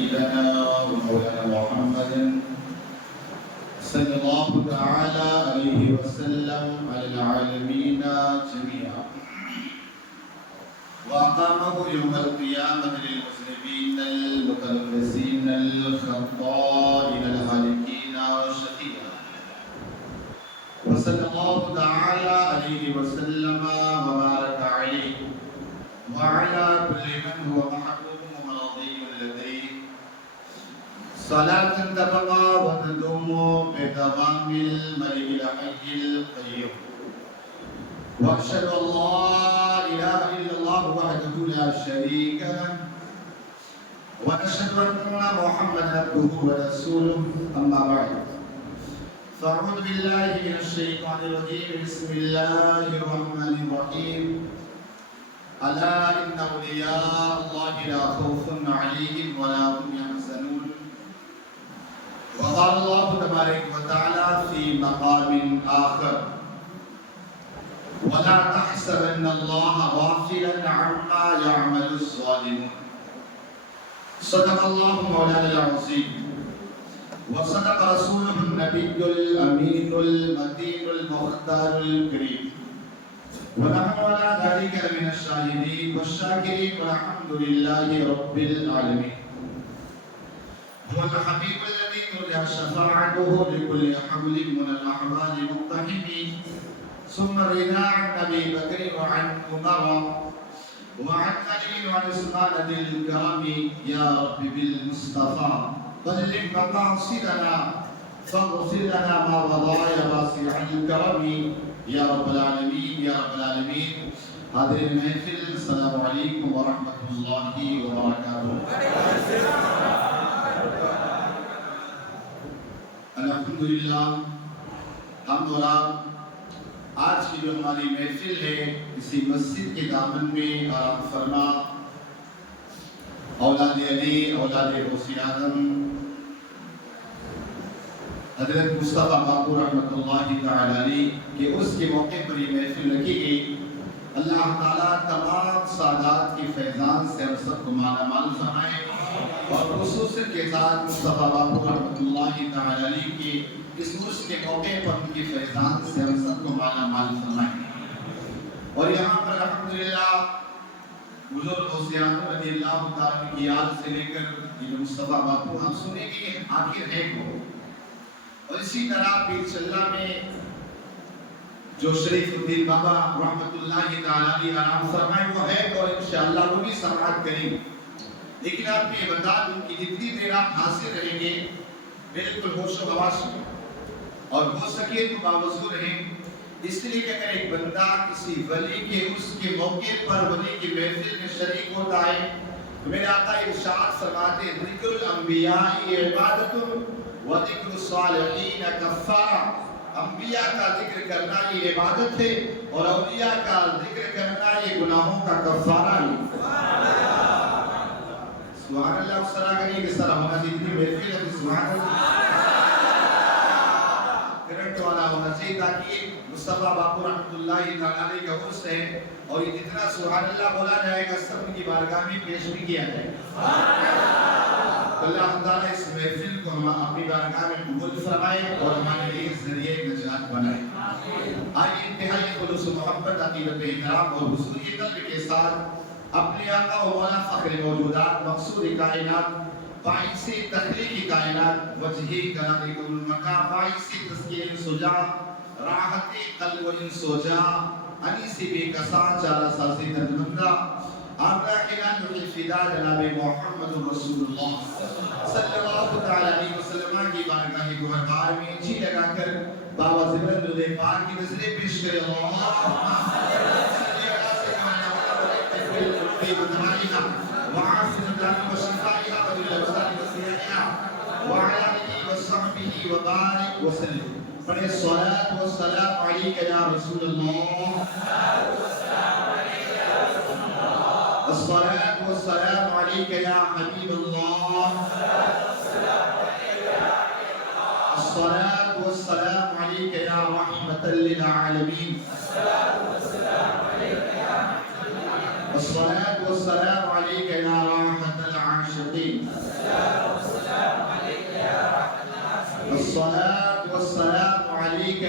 سيدنا ومولانا محمد صلى الله تعالى عليه وسلم على العالمين جميعا وأقامه يوم القيامة للمذنبين المتلبسين الخطائين الهالكين والشقيا وصلى الله تعالى عليه وسلم وبارك عليه وعلى كل من هو محبوب ومرضي لديه صلاة تبقى وتدوم بدوام الملك الحي القيوم وأشهد أن لا إله إلا الله وحده لا شريك له ونشهد أن محمدا عبده ورسوله أما بعد فأعوذ بالله من الشيطان الرجيم بسم الله الرحمن الرحيم ألا إن أولياء الله لا خوف عليهم ولا هم يحزنون وقال الله تبارك وتعالى في مقام آخر ولا تحسبن الله غافلا عما يعمل الظالمون صدق الله مولانا العظيم وصدق رسوله النبي الأمين المتين المختار الكريم ونحن على ذلك من الشاهدين والشاكرين والحمد لله رب العالمين هو الحبيب الذي ترجى شفاعته لكل حمل من الأحوال مقتحم ثم الرضا عن أبي بكر وعن عمر وعن علي وعن عثمان ذي الكرم يا رب بالمصطفى بلغ مقاصدنا فاغفر لنا ما مضى يا واسع الكرم يا رب العالمين يا رب العالمين. حاضرین محفل السلام علیکم ورحمۃ اللہ وبرکاتہ. الحمدللہ ہم اور آپ آج کی جو ہماری محفل ہے اسی مسجد کے دامن میں آرام فرما اولاد علی اولاد غوث اعظم حضرت مصطفیٰ باپو رحمۃ اللہ تعالی علیہ کہ اس کے موقع پر یہ محفل رکھی گئی. اللہ تعالیٰ تمام سادات کے فیضان سے ہم سب کو مالا مال فرمائے اور خصوصاً کے ساتھ مصطفیٰ باپو رحمۃ اللہ تعالی علیہ کے اس عرس کے موقع پر ان کے فیضان سے ہم سب کو مالا مال فرمائے. اور یہاں پر الحمدللہ حضور غوث اعظم رضی اللہ تعالیٰ کی یاد سے لے کر یہ مصطفیٰ باپو ہم سنیں گے آخر ہے کو. اور اسی طرح پیر چلہ میں جو شریف الدین بابا رحمۃ اللہ تعالیٰ علیہ آرام فرمائے وہ ہے اور انشاءاللہ وہ بھی سماعت کریں گے. لیکن آپ کو یہ بتا دوں کہ جتنی دیر آپ حاضر رہیں گے بالکل ہوش و حواس میں اور ہو سکے تو باوضو رہیں. اس لیے کہ اگر ایک بندہ کسی ولی کے اس کے موقع پر ولی کی محفل میں شریک ہوتا ہے تو میرے آقا ارشاد فرماتے ہیں ذکر الانبیاء عبادت و ذکر الصالحین کفارہ. انبیاء کا ذکر کرنا یہ عبادت ہے اور اولیاء کا ذکر کرنا یہ گناہوں کا کفارہ ہے. سبحان اللہ. اس طرح کریے کہ سر ہونا جتنی محفل ہے سبحان اللہ کرنٹ والا ہونا چاہیے تاکہ مصطفیٰ باپو رحمۃ اللہ تعالی کا عرس ہے اور یہ جتنا سبحان اللہ بولا جائے گا سب کی بارگاہ میں پیش بھی کیا جائے گا. اللہ تعالیٰ اس محفل کو ہم اپنی بارگاہ میں قبول فرمائے اور ہمارے لیے ذریعہ نجات بنائے. آئیے انتہائی خلوص و محبت عقیدت احترام اور حضوری قلب کے ساتھ اپنے آقا و مولا فخر موجودات مقصود کائنات باعث تخلیق کائنات وجہی قرار المقام باعث تسکین سجا راحت قلب و انسوجا انیس بے کسا چارہ سازی درمندہ آقا کے نام فدا جناب محمد رسول اللہ صلی اللہ علیہ وسلم کی بارگاہ گوہربار میں جی لگا کر بابا زبرند دے پاک کی نظریں پیش کرے. اللہم وعافنا وشفائها وبالأبصار وسيئها وعلى آله وصحبه وبارك وسلم. پڑھے الصلاة والسلام عليك يا رسول الله الصلاة والسلام عليك يا حبيب الله الصلاة والسلام عليك يا رحمة للعالمين الصلاة والسلام عليك يا راحة العاشقين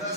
10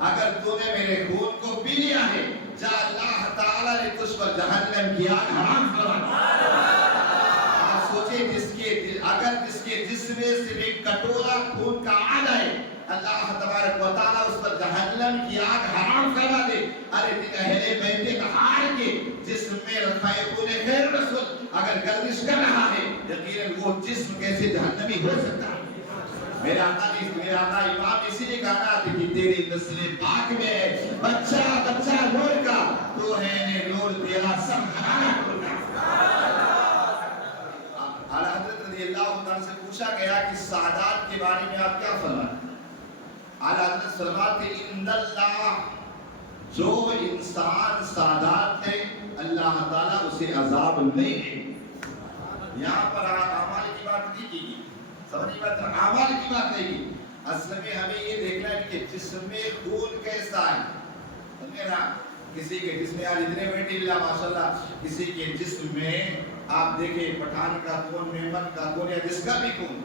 اگر تو نے میرے خون کو پی لیا ہے جا اللہ تعالیٰ نے تجھ پر جہنم کی آگ حرام فرما. آپ سوچیں جس کے جسم میں صرف ایک کٹورا خون کا آ جائے اللہ تبارک و تعالیٰ اس پر جہنم کی آگ حرام فرما دے. ارے اہل بیت طہار کے جسم میں رکھا ہے خون خیر رسول اگر گردش کر رہا ہے یقیناً وہ جسم کیسے جہنمی ہو سکتا ہے. میرا آقا امام اسی لیے کہا تھا کہ تیری نسل پاک میں ہے بچہ نور کا تو ہے نور تیرا سب نور کا. اعلیٰ حضرت رضی اللہ عنہ سے پوچھا گیا کہ سعادات کے بارے میں آپ کیا فرماتے ہیں. اعلیٰ حضرت فرماتے ہیں ان اللہ جو انسان سعادات ہے اللہ تعالیٰ اسے عذاب نہیں دے. یہاں پر اعمال کی بات نہیں کی گئی سمجھیں بات اعمال کی بات نہیں کی. اصل میں ہمیں یہ دیکھنا ہے کہ جسم میں خون کیسا ہے. سمجھے نا کسی کے جسم میں آج اتنے بیٹے اللہ ماشاءاللہ کسی کے جسم میں آپ دیکھیں پٹھان کا خون میمن کا خون یا جس کا بھی خون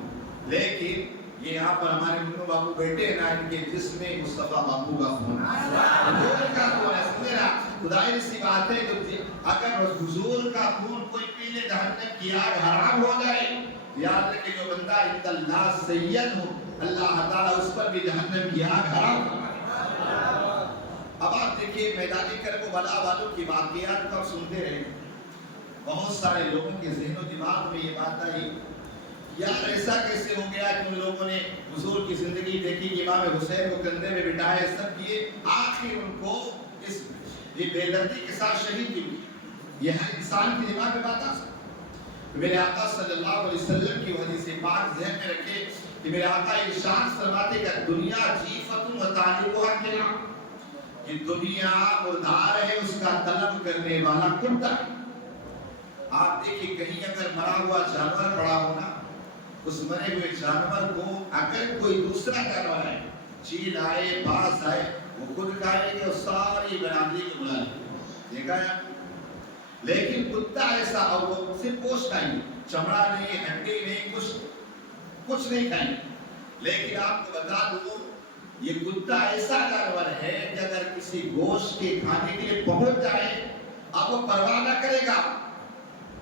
لیکن یہ یہاں پر ہمارے منو باپو بیٹے ہیں نا ان کے جسم میں مصطفیٰ باپو کا خون حضور کا خون ہے. سمجھے نا خدائی سی بات ہے اگر حضور کا خون کوئی پی لے جہنم کی آگ حرام ہو جائے. یاد رکھے جو بندہ عند اللہ سید ہو اللہ تعالیٰ اس پر بھی جہنم کی آگ حرام فرمائے. اب آپ دیکھیے میدان کربلا والوں کی واقعات کو آپ سنتے رہے بہت سارے لوگوں کے ذہن و دماغ میں یہ بات آئی یار ایسا کیسے ہو گیا کہ ان لوگوں نے حضور کی زندگی دیکھی کہ امام حسین کو کندھے میں بٹھائے سب کیے آخر ان کو اس یہ بے دردی کے ساتھ شہید کی. یہ ہر انسان کے دماغ میں بات آ سکتی. میرے آقا صلی اللہ علیہ وسلم کی حدیث پاک ذہن میں رکھے کہ میرے آقا ارشاد فرماتے کہ دنیا جیفت و طالبها کلاب یہ دنیا مردار ہے اس کا طلب کرنے والا کتا ہے. آپ دیکھیں کہیں اگر مرا ہوا جانور پڑا ہونا اس مرے ہوئے جانور کو اگر کوئی دوسرا جانور ہے چیل آئے باز آئے وہ خود کھائے گے اور ساری برادری کو بلا لیں. دیکھا ہے لیکن کتا ایسا اور وہ صرف گوشت کھائیں گے چمڑا نہیں ہڈی نہیں کچھ نہیں کھائیں گے. لیکن آپ کو بتا دوں یہ کتا ایسا جانور ہے کہ اگر کسی گوشت کے کھانے کے لیے پہنچ جائے اب وہ پرواہ نہ کرے گا.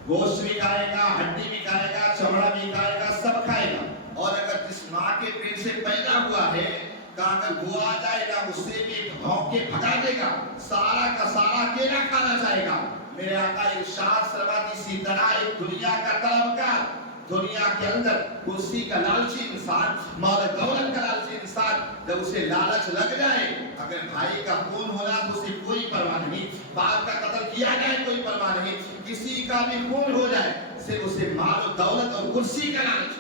گوشت بھی کھائے گا ہڈی بھی کھائے گا چمڑا بھی کھائے گا سب کھائے گا. اور اگر جس ماں کے پیٹ سے پیدا ہوا ہے کہاں اگر وہ آ جائے گا اسے بھی بھونک کے بھگا دے گا سارا کا سارا اکیلا کھانا چاہے گا. میرے آقا ارشاد فرماتے اسی طرح ایک دنیا کا طلبگار دنیا کے اندر کرسی کا لالچی انسان مال دولت کا لالچی انسان جب اسے لالچ لگ جائے اگر بھائی کا خون ہونا تو اسے کوئی پرواہ نہیں باپ کا قتل کیا جائے کوئی پرواہ نہیں کسی کا بھی خون ہو جائے صرف اسے مال و دولت اور کرسی کا لالچ.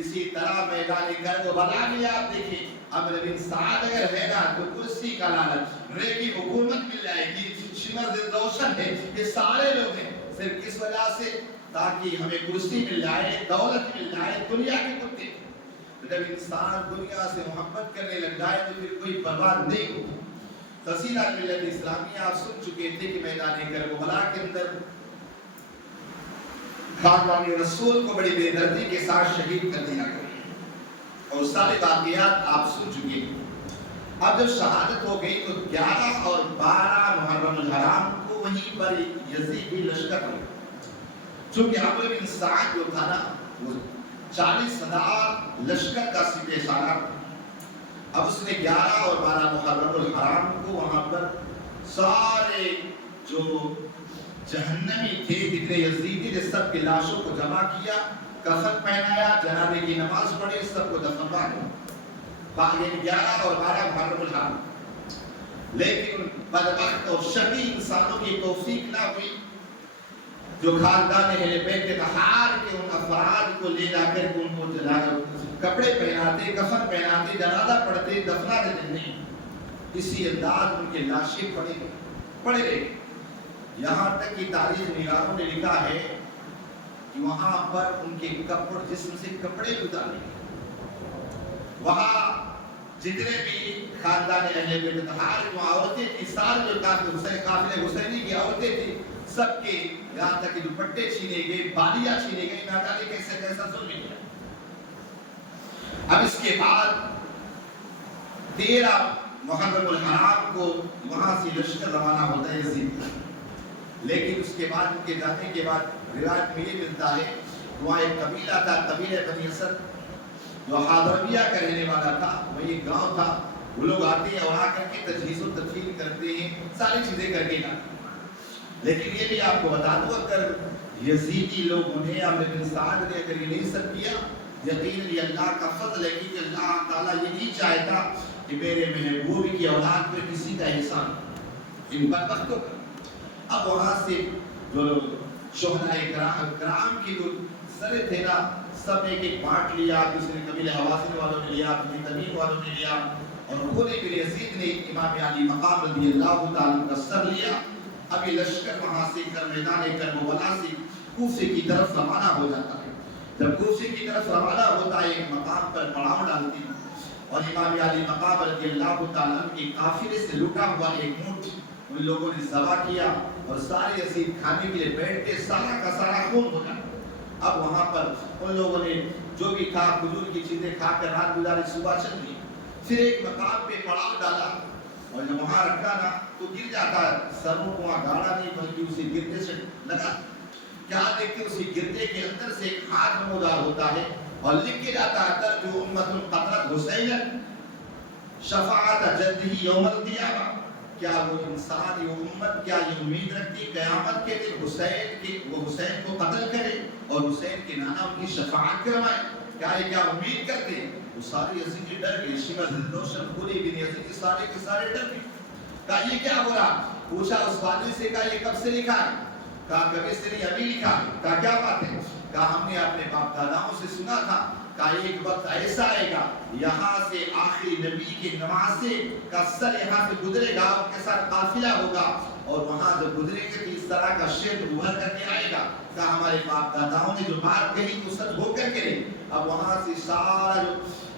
اسی طرح میدان کربلا میں آپ دیکھیں عمرو بن سعد اگر ہے نا تو کرسی کا لالچ ریگی حکومت مل جائے گی شمر روشن ہے یہ سارے لوگ ہیں صرف کس وجہ سے تاکہ ہمیں کرسی مل جائے دولت مل جائے دنیا کے کتے. جب انسان دنیا سے محبت کرنے لگ جائے تو پھر کوئی برباد نہیں ہوتا. تسیلہ ملت اسلامیہ آپ سن چکے تھے کہ میدان کربلا کے اندر خاندان رسول کو بڑی بے دردی کے ساتھ شہید کر دیا گیا اور سارے واقعات آپ سن چکے ہیں. اب جب شہادت ہو گئی تو 11 اور 12 محرم الحرام کو وہیں پر یزیدی لشکر ہو چونکہ عمرو بن سعد جو تھا نا وہ 40,000 لشکر کا سپہ سالار. اب اس نے 11 اور 12 محرم الحرام کو وہاں پر سارے جو جہنمی تھے جتنے یزیدی نے سب کی لاشوں کو جمع کیا کفن پہنایا جنازے کی نماز پڑھی سب کو دفن کیا 11 اور 12 محرم الحرام. لیکن بدبخت اور شقی انسانوں کی توفیق نہ ہوئی جو خاندان اہل بیت طہار کے ان افراد کو لے جا کر ان کو کپڑے پہناتے کفن پہناتے جنازہ پڑھتے دفنا دیتے نہیں اسی انداز ان کے لاشیں پڑے رہے. یہاں تک کہ تاریخ نگاروں نے لکھا ہے کہ وہاں پر ان کے کپڑ جسم سے کپڑے اتارے وہاں جتنے بھی خاندان اہل بیت طہار جو عورتیں تھی سارے جو قافلے حسینی کی عورتیں تھی سب کے یہاں تک کہ دوپٹے چھینے گئے بالیاں چھینے گئے نہ جانے کیسے کیسا ظلم کیا. اب اس کے بعد 13 محرم الحرام کو وہاں سے لشکر روانہ ہوتا ہے یزید کا، لیکن اس کے بعد ان کے جانے کے بعد روایت میں یہ ملتا ہے وہاں ایک قبیلہ تھا، قبیلہ بنی اسد، جو حاضربیہ کا رہنے والا تھا، وہ ایک گاؤں تھا، وہ لوگ آتے ہیں اور آ کر کے تجہیز و تدفین کرتے ہیں، ساری چیزیں کر کے جاتے ہیں۔ لیکن یہ بھی آپ کو بتا دوں اگر یزیدی لوگوں نے عمرو بن سعد نے اگر یہ نہیں سب کیا، یقیناً یہ اللہ کا فضل ہے کہ اللہ تعالیٰ یہ نہیں چاہتا کہ میرے محبوب کی اولاد پہ کسی کا احسان ان بدبختوں کا۔ اب وہاں سے جو شہداء کرام کی جو سر تھے نا، سب ایک ایک بانٹ لیا، کسی نے قبیلہ حوازن والوں نے لیا، کسی تمیم والوں نے لیا، اور خود ابن یزید نے امام علی مقام رضی اللہ تعالیٰ کا سر لیا۔ اب یہ لشکر وہاں سے میدان کربلا سے کوفے کی طرف روانہ ہو جاتا ہے۔ جب کوفے کی طرف روانہ ہوتا ہے ایک مقام پر پڑاؤ ڈالتی ہے اور امام علی مقام رضی اللہ تعالیٰ کے قافلے سے لوٹا ہوا ایک اونٹ ان لوگوں نے ذبح کیا اور سارے یزید کھانے کے لیے بیٹھتے، سارا کا سارا خون ہو جاتا۔ اب وہاں پر ان لوگوں نے جو بھی تھا کھجور کی چیزیں کھا کر رات گزاری، صبح چل گئی، پھر ایک مقام پہ پڑاؤ ڈالا اور جب وہاں رکھا نا تو گر جاتا ہے، سروں کو وہاں گاڑا نہیں بلکہ اسی گردے سے لگا، کیا دیکھتے اسی گردے کے اندر سے ایک ہاتھ نمودار ہوتا ہے اور لکھ کے جاتا ہے ترجو امت قتلت حسین شفاعت جدہ یوم القیامہ۔ کیا وہ انسان، یہ امت کیا یہ امید رکھتی قیامت کے دن حسین کی، وہ حسین کو قتل کرے اور حسین کے نانا ان کی شفاعت کروائے؟ کیا یہ کیا امید کرتے ہیں؟ وہ سارے یزیدی ڈر گئے، شیبہ روشن پوری بن یزید سارے کے سارے ڈر گئے۔ کہا یہ کیا ہو رہا؟ پوچھا اس پادری سے، کہا یہ کب سے لکھا ہے؟ کہا کبھی سے نہیں، ابھی لکھا ہے۔ کہا کیا بات ہے؟ کہا ہم نے اپنے باپ داداؤں سے سنا تھا، کہا ایک وقت ایسا آئے گا یہاں سے آخری نبی کے نواسے کا سر یہاں سے گزرے گا، ان کے ساتھ قافلہ ہوگا اور وہاں جب گزرے گے تو اس طرح کا شعر ابھر کر کے آئے گا۔ کہا ہمارے باپ داداؤں نے جو بات کہی تو سچ ہو کر کے۔ اب وہاں سے سارا جو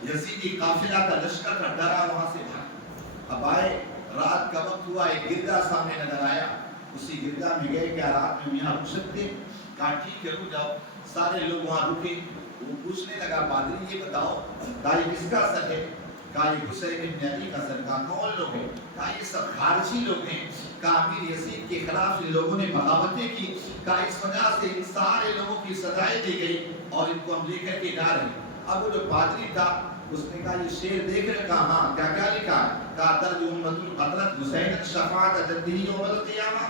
یزیدی قافلہ کا لشکر کا ڈرا وہاں سے بھاگ۔ اب آئے، رات کا وقت ہوا، ایک گردا سامنے نظر آیا، اسی گردا میں گئے، کیا رات میں یہاں رک سکتے؟ کہا ٹھیک ہے رک جاؤ۔ سارے لوگ وہاں رکے، وہ پوچھنے لگا پادری یہ بتاؤ، کہا یہ کس کا سر ہے؟ کہا یہ حسین بن علی کا سر۔ کہا کون لوگ ہیں؟ کہا یہ سب خارجی لوگ ہیں۔ کہا امیر یزید کے خلاف ان لوگوں نے بغاوتیں کی، کہا اس وجہ سے ان سارے لوگوں کی سزائیں دی گئی اور ان کو ہم لے کر کے جا رہے ہیں۔ اب وہ جو پادری تھا اس نے کہا یہ شعر دیکھ رہے؟ کہا ہاں۔ کیا کیا لکھا ہے؟ کہا ترجو امت قتلت حسین شفاعت جدہ یوم القیامہ۔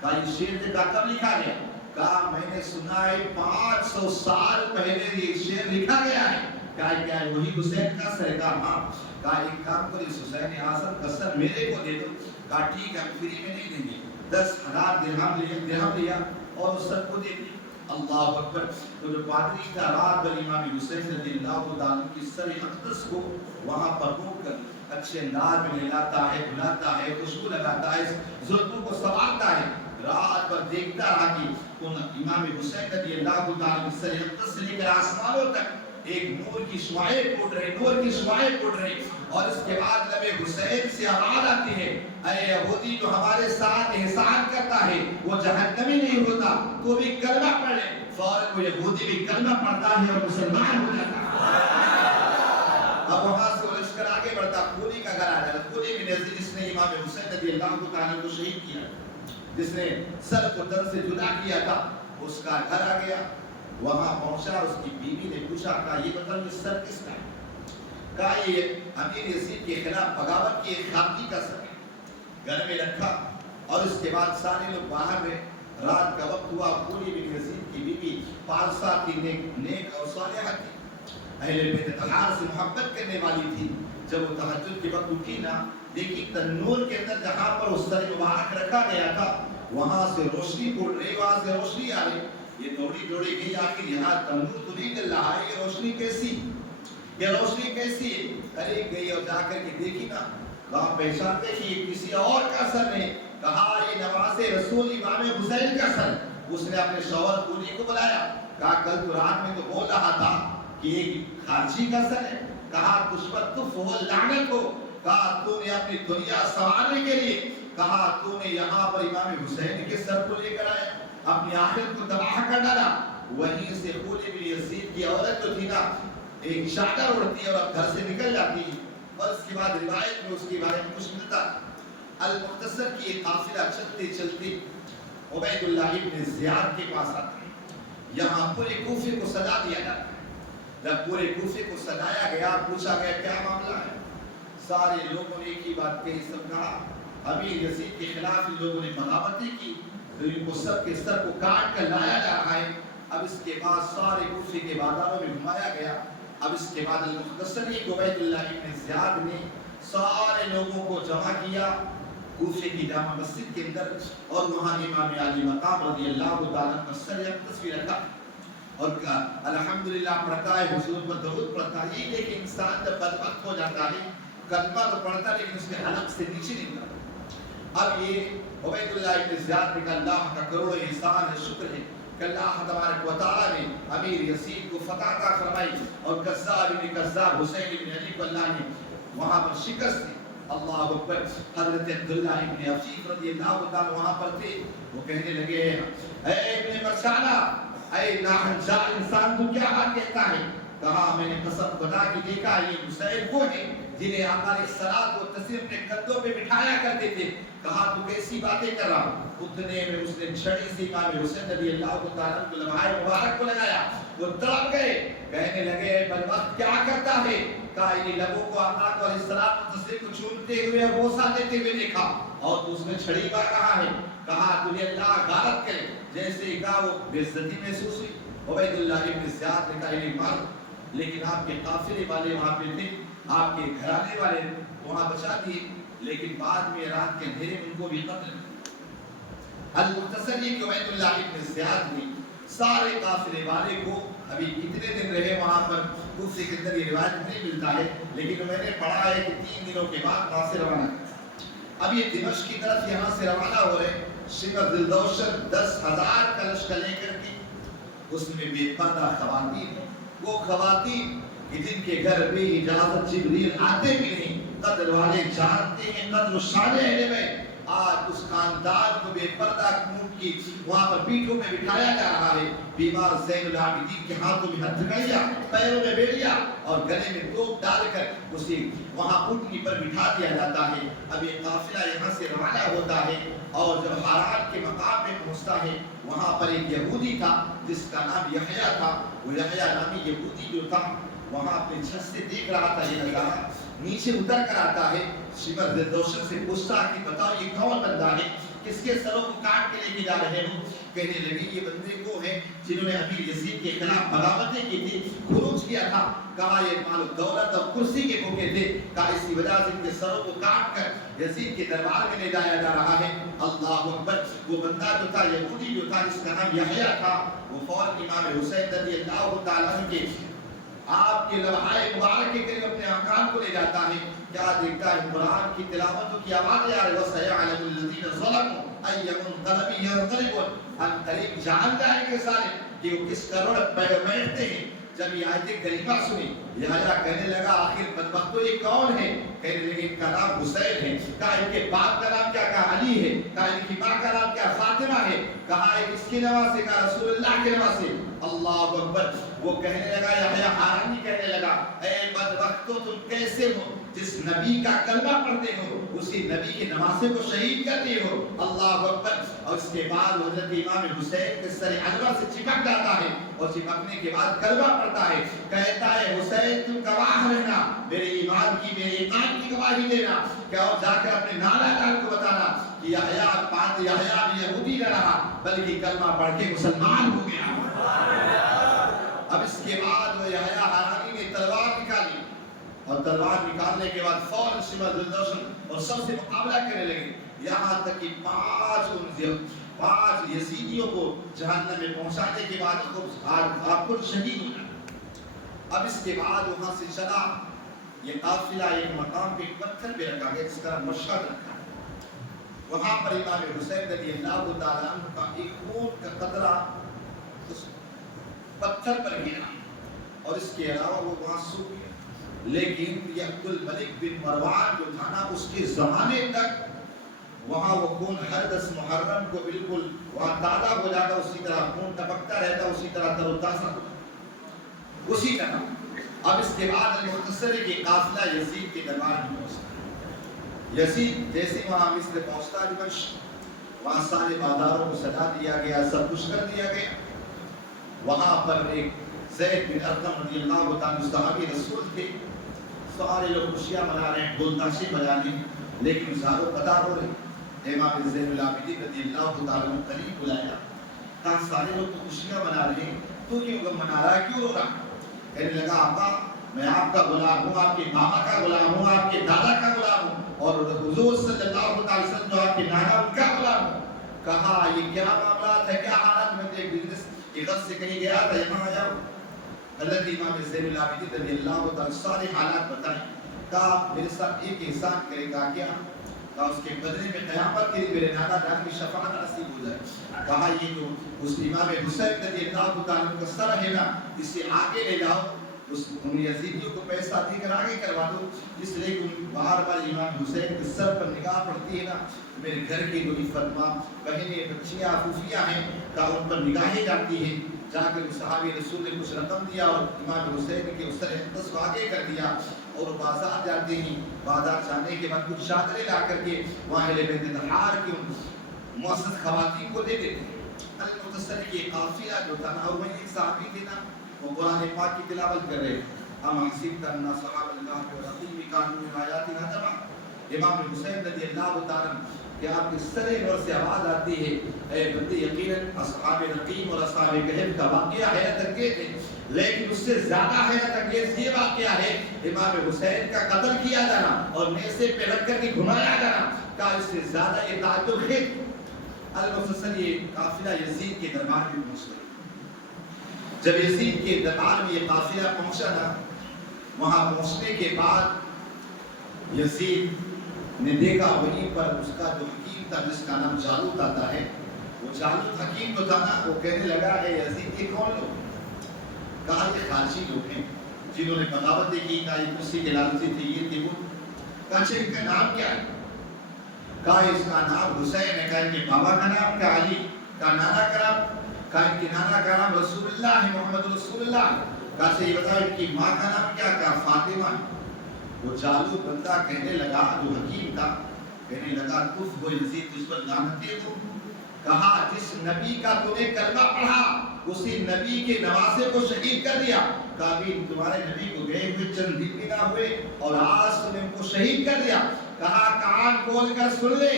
کہا یہ شعر دیکھا کب لکھا گیا؟ کہا میں نے سنا ہے 500 سال پہلے یہ شعر لکھا گیا ہے۔ کہا کیا وہی حسین کا سر؟ کہا ہاں۔ کہا ایک کام کرو اس حسین اعظم کا سر میرے کو دے دو۔ کہا ٹھیک ہے فری میں نہیں دیں گے، 10,000 درہم لیا اور اس سر کو دے دیا۔ اللہ اکبر۔ تو جو پادری تھا رات بھر امام حسین رضی اللہ تعالیٰ کی سر اقدس کو وہاں پر روک کر اچھے انداز میں لاتا ہے، بلاتا ہے، خوشبو لگاتا ہے، زلفوں کو سنوارتا ہے، رات بھر دیکھتا رہا کہ امام حسین رضی اللہ تعالیٰ کی سر اقدس سے لے کر آسمانوں تک ایک نور کی شعاعیں پھوٹ رہی، نور کی شعاعیں پھوٹ رہی، اور اس کے بعد لب حسین سے آواز آتی ہے، اے یہودی جو ہمارے ساتھ احسان کرتا ہے وہ جہنمی نہیں ہوتا، تو بھی کلمہ پڑھ لے۔ فوراً وہ یہودی بھی کلمہ پڑھتا ہے اور مسلمان ہو جاتا ہے۔ اب وہاں سے وہ لشکر آگے بڑھتا، کولی کا گھر آ جاتا، کولی بن یزید جس نے امام حسین رضی اللہ تعالیٰ کو شہید کیا، جس نے سر کو تن سے جدا کیا تھا، اس کا گھر آ گیا۔ وہاں پہنچا، اس کی بیوی نے پوچھا، کہا یہ بتاؤ یہ سر کس کا ہے؟ کہا یہ امیر یزید کے خلاف بغاوت کی ایک خاکی کا سر ہے۔ گھر میں رکھا اور اس کے بعد سارے لوگ باہر رہے۔ رات کا وقت ہوا، پوری بن یزید کی بیوی پارسا کی نیک اور صالحہ تھی، اہل بیت طہار سے محبت کرنے والی تھی۔ جب وہ تہجد کے وقت اٹھی نا، دیکھی تنور کے اندر جہاں پر اس سر مبارک رکھا گیا تھا وہاں سے روشنی پھوٹ رہی، وہاں سے روشنی آ رہی۔ یہ دوڑی گئی، آخر یہاں تنور تو نہیں جل رہا ہے، یہ روشنی کیسی، یہ روشنی کیسی ہے؟ قریب گئی اور جا کر کے دیکھی نا، وہاں پہچان گئی کہ یہ کسی اور کا سر نہیں، کہا یہ نواز رسول امام حسین کا سر۔ اس نے اپنے شوہر کولی کو بلایا، کہا کل تو رات میں تو بول رہا تھا کہ ایک خارجی کا سر ہے، کہا تجھ پر کفر ہو، لعنت ہو، کہا تو نے اپنی دنیا سنوارنے کے لیے، کہا تو نے یہاں پر امام حسین کے سر کو لے کر آیا، اپنی آخرت کو تباہ کر ڈالا۔ وہیں سے کولی بن یزید کی عورت جو تھی نا، ایک چادر اڑتی ہے اور گھر سے نکل جاتی ہے، اور اس کے بعد روایت میں اس کے بارے میں کچھ ملتا. المختصر کی ایک قافلہ چلتے چلتے عبید اللہ ابن زیاد کے پاس آتا ہے. یہاں پورے کوفے کو سجا دیا جاتا ہے. جب پورے کوفے کو سجایا گیا پوچھا گیا کیا معاملہ ہے. سارے لوگوں نے ایک ہی بات کہی. سب کہا امیر یزید کے خلاف ان لوگوں نے بغاوتیں کی تو ان کو سب کے سر کو کاٹ کر لایا جا رہا ہے. اب اس کے بعد سارے کوفے کے بازاروں میں گھمایا گیا. اب اس کے بعد المختصر یہ عبید اللہ ابن زیاد نے سارے لوگوں کو جمع کیا کوفے کی جامع مسجد کے اندر اور وہاں امام علی مقام رضی اللہ تعالیٰ کا سر تصویر رکھا اور کہا الحمدللہ پڑھتا ہے حضور پر درود پڑھتا ہے. یہ کہ انسان جب بدبخت ہو جاتا ہے کلمہ تو پڑھتا لیکن اس کے حلق سے نیچے نہیں اترتا. اب یہ عبید اللہ ابن زیاد نے کہا اللہ کا کروڑ احسان ہے شکر ہے کہ اللہ تبارک و تعالیٰ نے امیر یزید کو فتح عطا فرمائی اور کذاب ابن کذاب حسین ابن علی کو اللہ نے وہاں پر شکست دی. اللہ اکبر. حضرت عبداللہ ابن عفیف رضی اللہ تعالیٰ وہاں پر تھے. وہ کہنے لگے اے ابن مرسالہ اے ناہنجار انسان تو کیا بات کہتا ہے. کہا میں نے قسم خدا کی دیکھا یہ حسین وہ ہیں جنہیں آقا علیہ الصلوۃ والتسلیم اپنے کندھوں پہ بٹھایا کرتے تھے. کہا تو کیسی باتیں کر رہا. اتنے میں اس نے چھڑی سے امام حسین رضی اللہ تعالیٰ کو لمحہ مبارک کو لگایا. وہ تڑپ گئے کہنے لگے بدبخت کیا کرتا ہے. کہا یہ لبوں کو آقا علیہ الصلوۃ والتسلیم کو چومتے ہوئے اور بوسہ دیتے ہوئے دیکھا اور تو اس میں چھڑی مار رہا ہے. کہا تجھے اللہ غارت کرے. جیسے کہا وہ بے عزتی محسوس ہوئی. عبید اللہ ابن زیاد نے کہا انہیں مار لیکن آپ کے قافلے والے وہاں پہ تھے آپ کے گھرانے والے وہاں بچا دیے لیکن بعد میں رات کے اندھیرے میں ان کو بھی قتل. المختصر یہ کہ عبید اللہ ابن زیاد نے سارے قافلے والے کو ابھی کتنے دن رہے وہاں پر کوفے کے اندر یہ روایت نہیں ملتا ہے لیکن میں نے پڑھا ہے کہ 3 دنوں کے بعد وہاں سے روانہ کیا. اب یہ دمشق کی طرف یہاں سے روانہ ہو رہے. شمر ذوالدوشر 10,000 کا لشکر لے کر کے اس میں بے پردہ خواتین ہیں. وہ خواتین کہ جن کے گھر بے اجازت جبریل آتے بھی نہیں. قدر والے جانتے ہیں قدر و شان اہل بیت. آج اس خاندان کو بے پردہ اونٹ کی وہاں پر پیٹھوں میں بٹھایا جا رہا ہے. بیمار زین العابدین کے ہاتھوں میں ہتھکڑیاں پیروں میں بیڑیاں اور گلے میں ٹوپ ڈال کر اسے وہاں اونٹنی پر بٹھا دیا جاتا ہے. اب یہ قافلہ یہاں سے روانہ ہوتا ہے اور جب حران کے مقام پہ پہنچتا ہے وہاں پر ایک یہودی تھا جس کا نام یحییٰ تھا. وہ یحییٰ نامی یہودی جو تھا وہاں اپنے چھت سے دیکھ رہا تھا یہ نظارہ. نیچے اتر کر آتا ہے شمر ذوالدوشر سے پوچھتا کہ بتاؤ یہ کون بندہ ہے کس کے سروں کو کاٹ کے لے کے جا رہے ہو. کہنے لگی یہ بندے وہ ہیں جنہوں نے امیر یزید کے خلاف بغاوتیں کی تھی خروج کیا تھا. کہا یہ مال و دولت اور کرسی کے بھوکے تھے. کہا اسی وجہ سے ان کے سروں کو کاٹ کر یزید کے دربار میں لے جایا جا رہا ہے. اللہ اکبر. وہ بندہ جو تھا یہودی جو تھا جس کا نام یحییٰ تھا وہ فوراً امام حسین رضی اللہ تعالیٰ عنہ کے آپ کے لمحہ مبارک کے قریب اپنے مقام کو لے جاتا ہے. کیا دیکھتا ہے قرآن کی تلاوتوں کی آواز آ رہی ہے وَسَيَعْلَمُ الَّذِينَ ظَلَمُوا أَيَّ مُنقَلَبٍ يَنقَلِبُونَ. ان قریب جان جائیں گے سارے کہ وہ کس کروڑ بیٹھتے ہیں. جب یہ آیت کریمہ سنی یحییٰ کہنے لگا آخر بدبختو یہ کون ہے. کہنے لگے ان کا نام حسین ہے. کہا ان کے باپ کا نام کیا. کہا علی ہے. کہا ان کی ماں کا نام کیا. فاطمہ ہے. کہا یہ کس کی نواز سے. کہا رسول اللہ کی نواز سے. اللہ اکبر. وہ کہنے لگا یحییٰ حرانی کہنے لگا اے بدبختو تم کیسے ہو جس نبی کا کلمہ پڑھتے ہو اسی نبی کے نمازے کو شہید کرتے ہو. اللہ اکبر. اور اس کے بعد حضرت امام حسین کے سر انور سے چپک جاتا ہے اور چپکنے کے بعد کلمہ پڑھتا ہے. کہتا ہے حسین تم گواہ رہنا میرے ایمان کی میرے ایمان کی گواہی دینا. کیا اور جا کر اپنے نانا جان کو بتانا کہ یحییٰ بھی یہودی نہ رہا بلکہ کلمہ پڑھ کے مسلمان ہو گیا. اب اس کے بعد وہ یحییٰ حرانی نے تلوار نکالی اور تلوار نکالنے کے بعد فوراً شمر ذوالدوشر اور سب سے مقابلہ کرنے لگے. یہاں تک کہ 5 یزیدیوں کو جہنم میں پہنچانے کے بعد آپ کو شہید ہو جائے. اب اس کے بعد وہاں سے چلا یہ قافلہ ایک مقام پہ ایک پتھر پہ رکھا گیا جس کا مشہد رکھا ہے. وہاں پر امام حسین رضی اللہ تعالیٰ عنہ کا ایک اونٹ کا قطرہ اس پتھر پر گرا اور اس کے علاوہ وہ وہاں سوکھ گیا. لیکن یہ عبد الملک بن مروان جو تھا نا اس کے زمانے تک وہاں وہ خون ہر 10 محرم کو بالکل وہاں تازہ ہو جاتا اسی طرح خون ٹپکتا رہتا اسی طرح تر و تازہ اسی طرح. اب اس کے بعد المختصر کے قافلہ یزید کے دربار میں پہنچتا. یزید جیسے وہاں مصر پہنچتا دمشق، وہاں سارے بازاروں کو سجا دیا گیا، سب کچھ کر دیا گیا. وہاں پر ایک زید بن ارقم رضی اللہ تعالیٰ صحابی رسول تھے. سارے لوگ خوشیاں منا رہے ہیں، ڈھول تاشے بجا رہے ہیں، لیکن زاروں قطار ہو رہے. امام زین العابدین رضی اللہ تعالیٰ نے قریب بلایا، کہا سارے لوگ تو خوشیاں منا رہے ہیں، تو کیوں غم منا رہا ہے، کیوں رو رہا؟ کہنے لگا آقا میں آپ کا غلام ہوں، آپ کے ماما کا غلام ہوں، آپ کے دادا کا غلام ہوں، اور حضور صلی اللہ علیہ وسلم جو آپ کے نانا ان کا غلام ہوں. کہا یہ کیا معاملات ہے، کیا حالات؟ میں ایک بزنس کی غرض سے کہیں گیا تھا، یہاں آ جاؤ. حضرت امام زین العابدین رضی اللہ تعالیٰ سارے حالات بتائیں. کہا میرے ساتھ ایک احسان کرے گا کیا؟ کہا اس کے بدلے میں قیامت کے لیے میرے نانا جان کی شفاعت نصیب ہو جائے. کہا یہ جو اس امام حسین رضی اللہ تعالیٰ کا سر ہے نا، اسے آگے لے جاؤ، ان یزیدیوں کو پیسہ دے کر آگے کروا دو. اس لیے کہ بار بار امام حسین کے سر پر نگاہ پڑتی ہے نا، میرے گھر کی جو عفت ماں بہنیں بچیاں پھوپھیاں ہیں، کہا ان پر نگاہیں جاتی ہیں. جا کے صحابی رسول نے کچھ رقم دیا اور امام حسین کے اس طرح اس کو آگے کر دیا. اور بازار جاتے ہیں، بازار جانے کے بعد کچھ چادریں لا کر کے وہاں اہل بیت اطہار کی معزز خواتین کو دے دیتے ہیں. المختصر یہ قافلہ جو تھا نا، وہ ایک صحابی تھے نا، وہ قرآن پاک کی تلاوت کر رہے. ام حسبت ان اصحاب الکہف والرقیم کانوا من آیاتنا عجبا. امام حسین رضی اللہ تعالیٰ کہ آپ کے سر نور سے آواز آتی ہے، اے بندے یقیناً اصحاب رقیم اور اصحاب کہف کا واقعہ حیرت انگیز ہے، لیکن اس سے زیادہ حیرت انگیز یہ واقعہ ہے امام حسین کا قتل کیا جانا اور نیزے پہ رکھ کر کے گھمایا جانا کا اس سے زیادہ یہ تعجب خیز. المختصر یہ قافلہ یزید کے دربار میں پہنچ گیا. جب یزید کے دربار میں یہ قافلہ پہنچا نا، وہاں پہنچنے کے بعد یزید نے دیکھا وہیں پر اس کا جو حکیم تھا جس کا نام جالوت آتا ہے، وہ جالوت حکیم جو تھا نا، وہ کہنے لگا ہے یزید یہ کون لوگ؟ کہا یہ خارجی لوگ ہیں جنہوں نے بغاوتیں کی. کہا یہ کرسی کے لالچی تھے، یہ تھے وہ. کہا اچھا ان کا نام کیا ہے؟ کہا اس کا نام حسین ہے. کہا ان کے بابا کا نام کیا؟ علی. کہا نانا کا نام؟ کہا ان کے نانا کا نام رسول اللہ ہے، محمد رسول اللہ. کہا اچھا یہ بتاؤ ان کی ماں کا نام کیا؟ کہا فاطمہ. وہ جالوت بندہ کہنے لگا، جو حکیم تھا کہنے لگا کف ہو یزید، تجھ پر لعنتیں ہو. کہا جس نبی کا تو نے کلمہ پڑھا اسی نبی کے نواسے کو شہید کر دیا. کہا ابھی تمہارے نبی کو گئے ہوئے چند دن بھی نہ ہوئے اور آج تم نے ان کو شہید کر دیا. کہا کان کھول کر سن لے.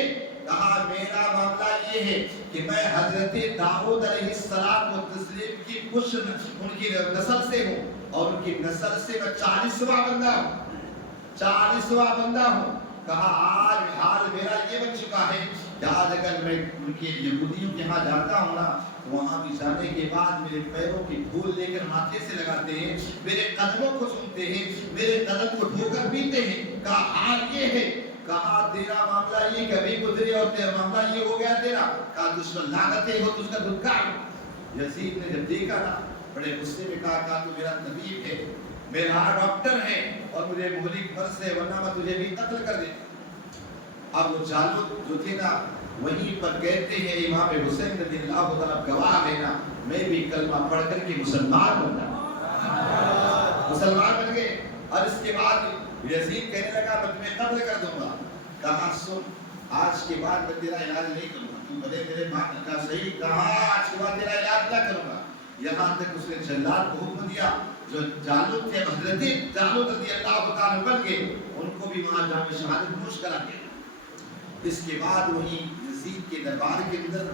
کہا میرا معاملہ یہ ہے کہ میں حضرت داؤد علیہ السلام و تسلیم کی کچھ ان کی نسل سے ہوں، اور ان کی نسل سے میں 40واں بندہ ہوں، 40واں بندہ ہوں. کہا آج حال میرا یہ بن چکا ہے کہ آج اگر میں ان کے یہودیوں کے ہاں جاتا ہوں نا، وہاں بھی جانے کے بعد میرے پیروں کی دھول لے کر ماتھے سے لگاتے ہیں، میرے قدموں کو چومتے ہیں، میرے قدم کو ڈھو کر پیتے ہیں. کہا حال یہ ہے. کہا تیرا معاملہ یہ کبھی گزرے اور تیرا معاملہ یہ ہو گیا تیرا. کہا تجھ پر لعنتیں ہو، تجھ کا دھکار. یزید نے جب دیکھا نا، بڑے غصے میں کہا تو میرا طبیب ہے، میرا ڈاکٹر ہے اور مجھے مہلک مرض ہے، ورنہ میں تجھے بھی قتل کر دے. اب وہ جالوت جو تھے نا، وہیں پر کہتے ہیں امام حسین رضی اللہ تعالیٰ گواہ ہے نا، میں بھی کلمہ پڑھ کر کے مسلمان بن گیا، مسلمان بن گئے. اور اس کے بعد یزید کہنے لگا میں تمہیں قتل کر دوں گا. کہا سن آج کے بعد میں تیرا علاج نہیں کروں گا، تم بڑے میرے ماں کا صحیح. کہا آج کے بعد تیرا علاج نہ کروں گا. یہاں تک اس نے جلاد کو حکم دیا جو جالوت تھے، حضرت جالوت رضی اللہ تعالیٰ بن کے ان کو بھی وہاں جا کے شہادت نوش کرا دیا. اس کے بعد وہی یزید کے دربار کے اندر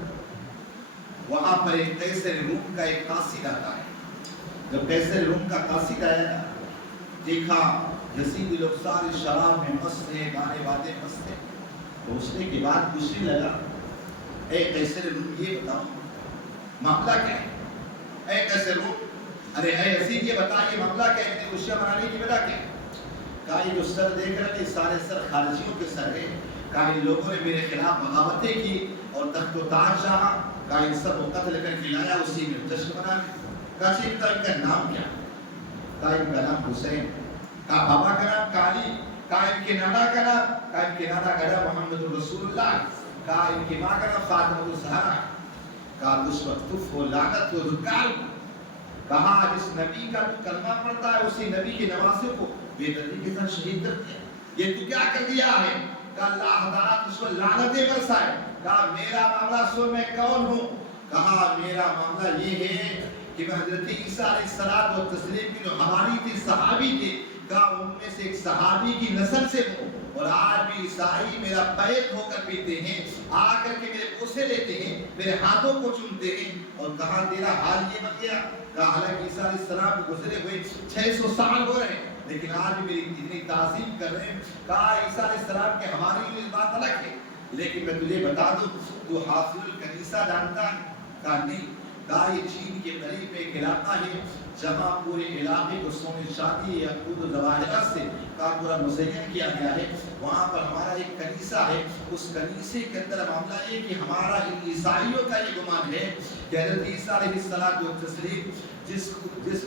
وہاں پر ایک قیصر روم کا ایک قاصد آتا ہے. جب قیصر روم کا قاصد آیا نا، دیکھا یزیدی لوگ سارے شراب میں مست ہیں، گانے باتیں مست ہیں، تو اس نے کے بعد پوچھنے لگا اے قیصر روم یہ بتاؤ معاملہ کیا ہے؟ اے قیصر روم، ارے اے یزید یہ بتا یہ معاملہ کیا ہے، اتنی خوشیاں منانے کی وجہ کیا ہے؟ کہا یہ جو سر دیکھ رہے ہیں سارے سر خارجیوں کے سر ہیں. کہا ان لوگوں نے میرے خلاف بغاوتیں کی اور تخت و تاج چاہا. کہا ان سب کو قتل کر کے لایا، اسی میں جشن منا. کہا ان کا نام کیا؟ کہا ان کا نام حسین. کہا بابا کا نام کالی. کہا ان کے نانا کا نام؟ کہا ان کے نانا کا نام محمد رسول اللہ. کہا ان کی ماں کا نام فاطمہ الزہرا. کہا اس وقت تف و لعنت و دھکار. کہا جس نبی کا تو کلمہ پڑھتا ہے اسی نبی کے نواسے کو بے دردی کے ساتھ شہید کر دیا، یہ تو کیا کر دیا ہے؟ کہا اللہ تعالیٰ اس کو لعنتیں برسائے۔ کہا میرا معاملہ سو میں کون ہوں؟ کہا میرا معاملہ یہ ہے کہ میں حضرت عیسیٰ علیہ السلام و تسلیم کی جو ہماری تھی صحابی تھے، کہا ان میں سے ایک صحابی کی نسل سے ہوں، اور آج بھی عیسائی میرا پیر دھو کر پیتے ہیں، آ کر کے میرے بوسے لیتے ہیں، میرے ہاتھوں کو چومتے ہیں۔ اور کہا تیرا حال یہ بن گیا؟ کہا حالانکہ عیسیٰ علیہ السلام کو گزرے ہوئے 600 سال ہو رہے ہیں لیکن آج بھی میری اتنی تعظیم کر رہے ہیں۔ کہا عیسیٰ علیہ السلام کے ہماری لیے بات الگ ہے، لیکن میں تجھے بتا دوں تو حاصل الکنیسہ جانتا ہے؟ کہا نہیں۔ کہا یہ چین کے قریب میں ایک علاقہ ہے جہاں پورے علاقے کو سونے چاندی یا خود ظواہرات سے کا پورا مزین کیا گیا ہے، وہاں پر ہمارا ایک کنیسہ ہے۔ اس کنیسے کے اندر معاملہ یہ کہ ہمارا ان عیسائیوں کا یہ گمان ہے کہ حضرت عیسیٰ علیہ السلام و تسلیم جس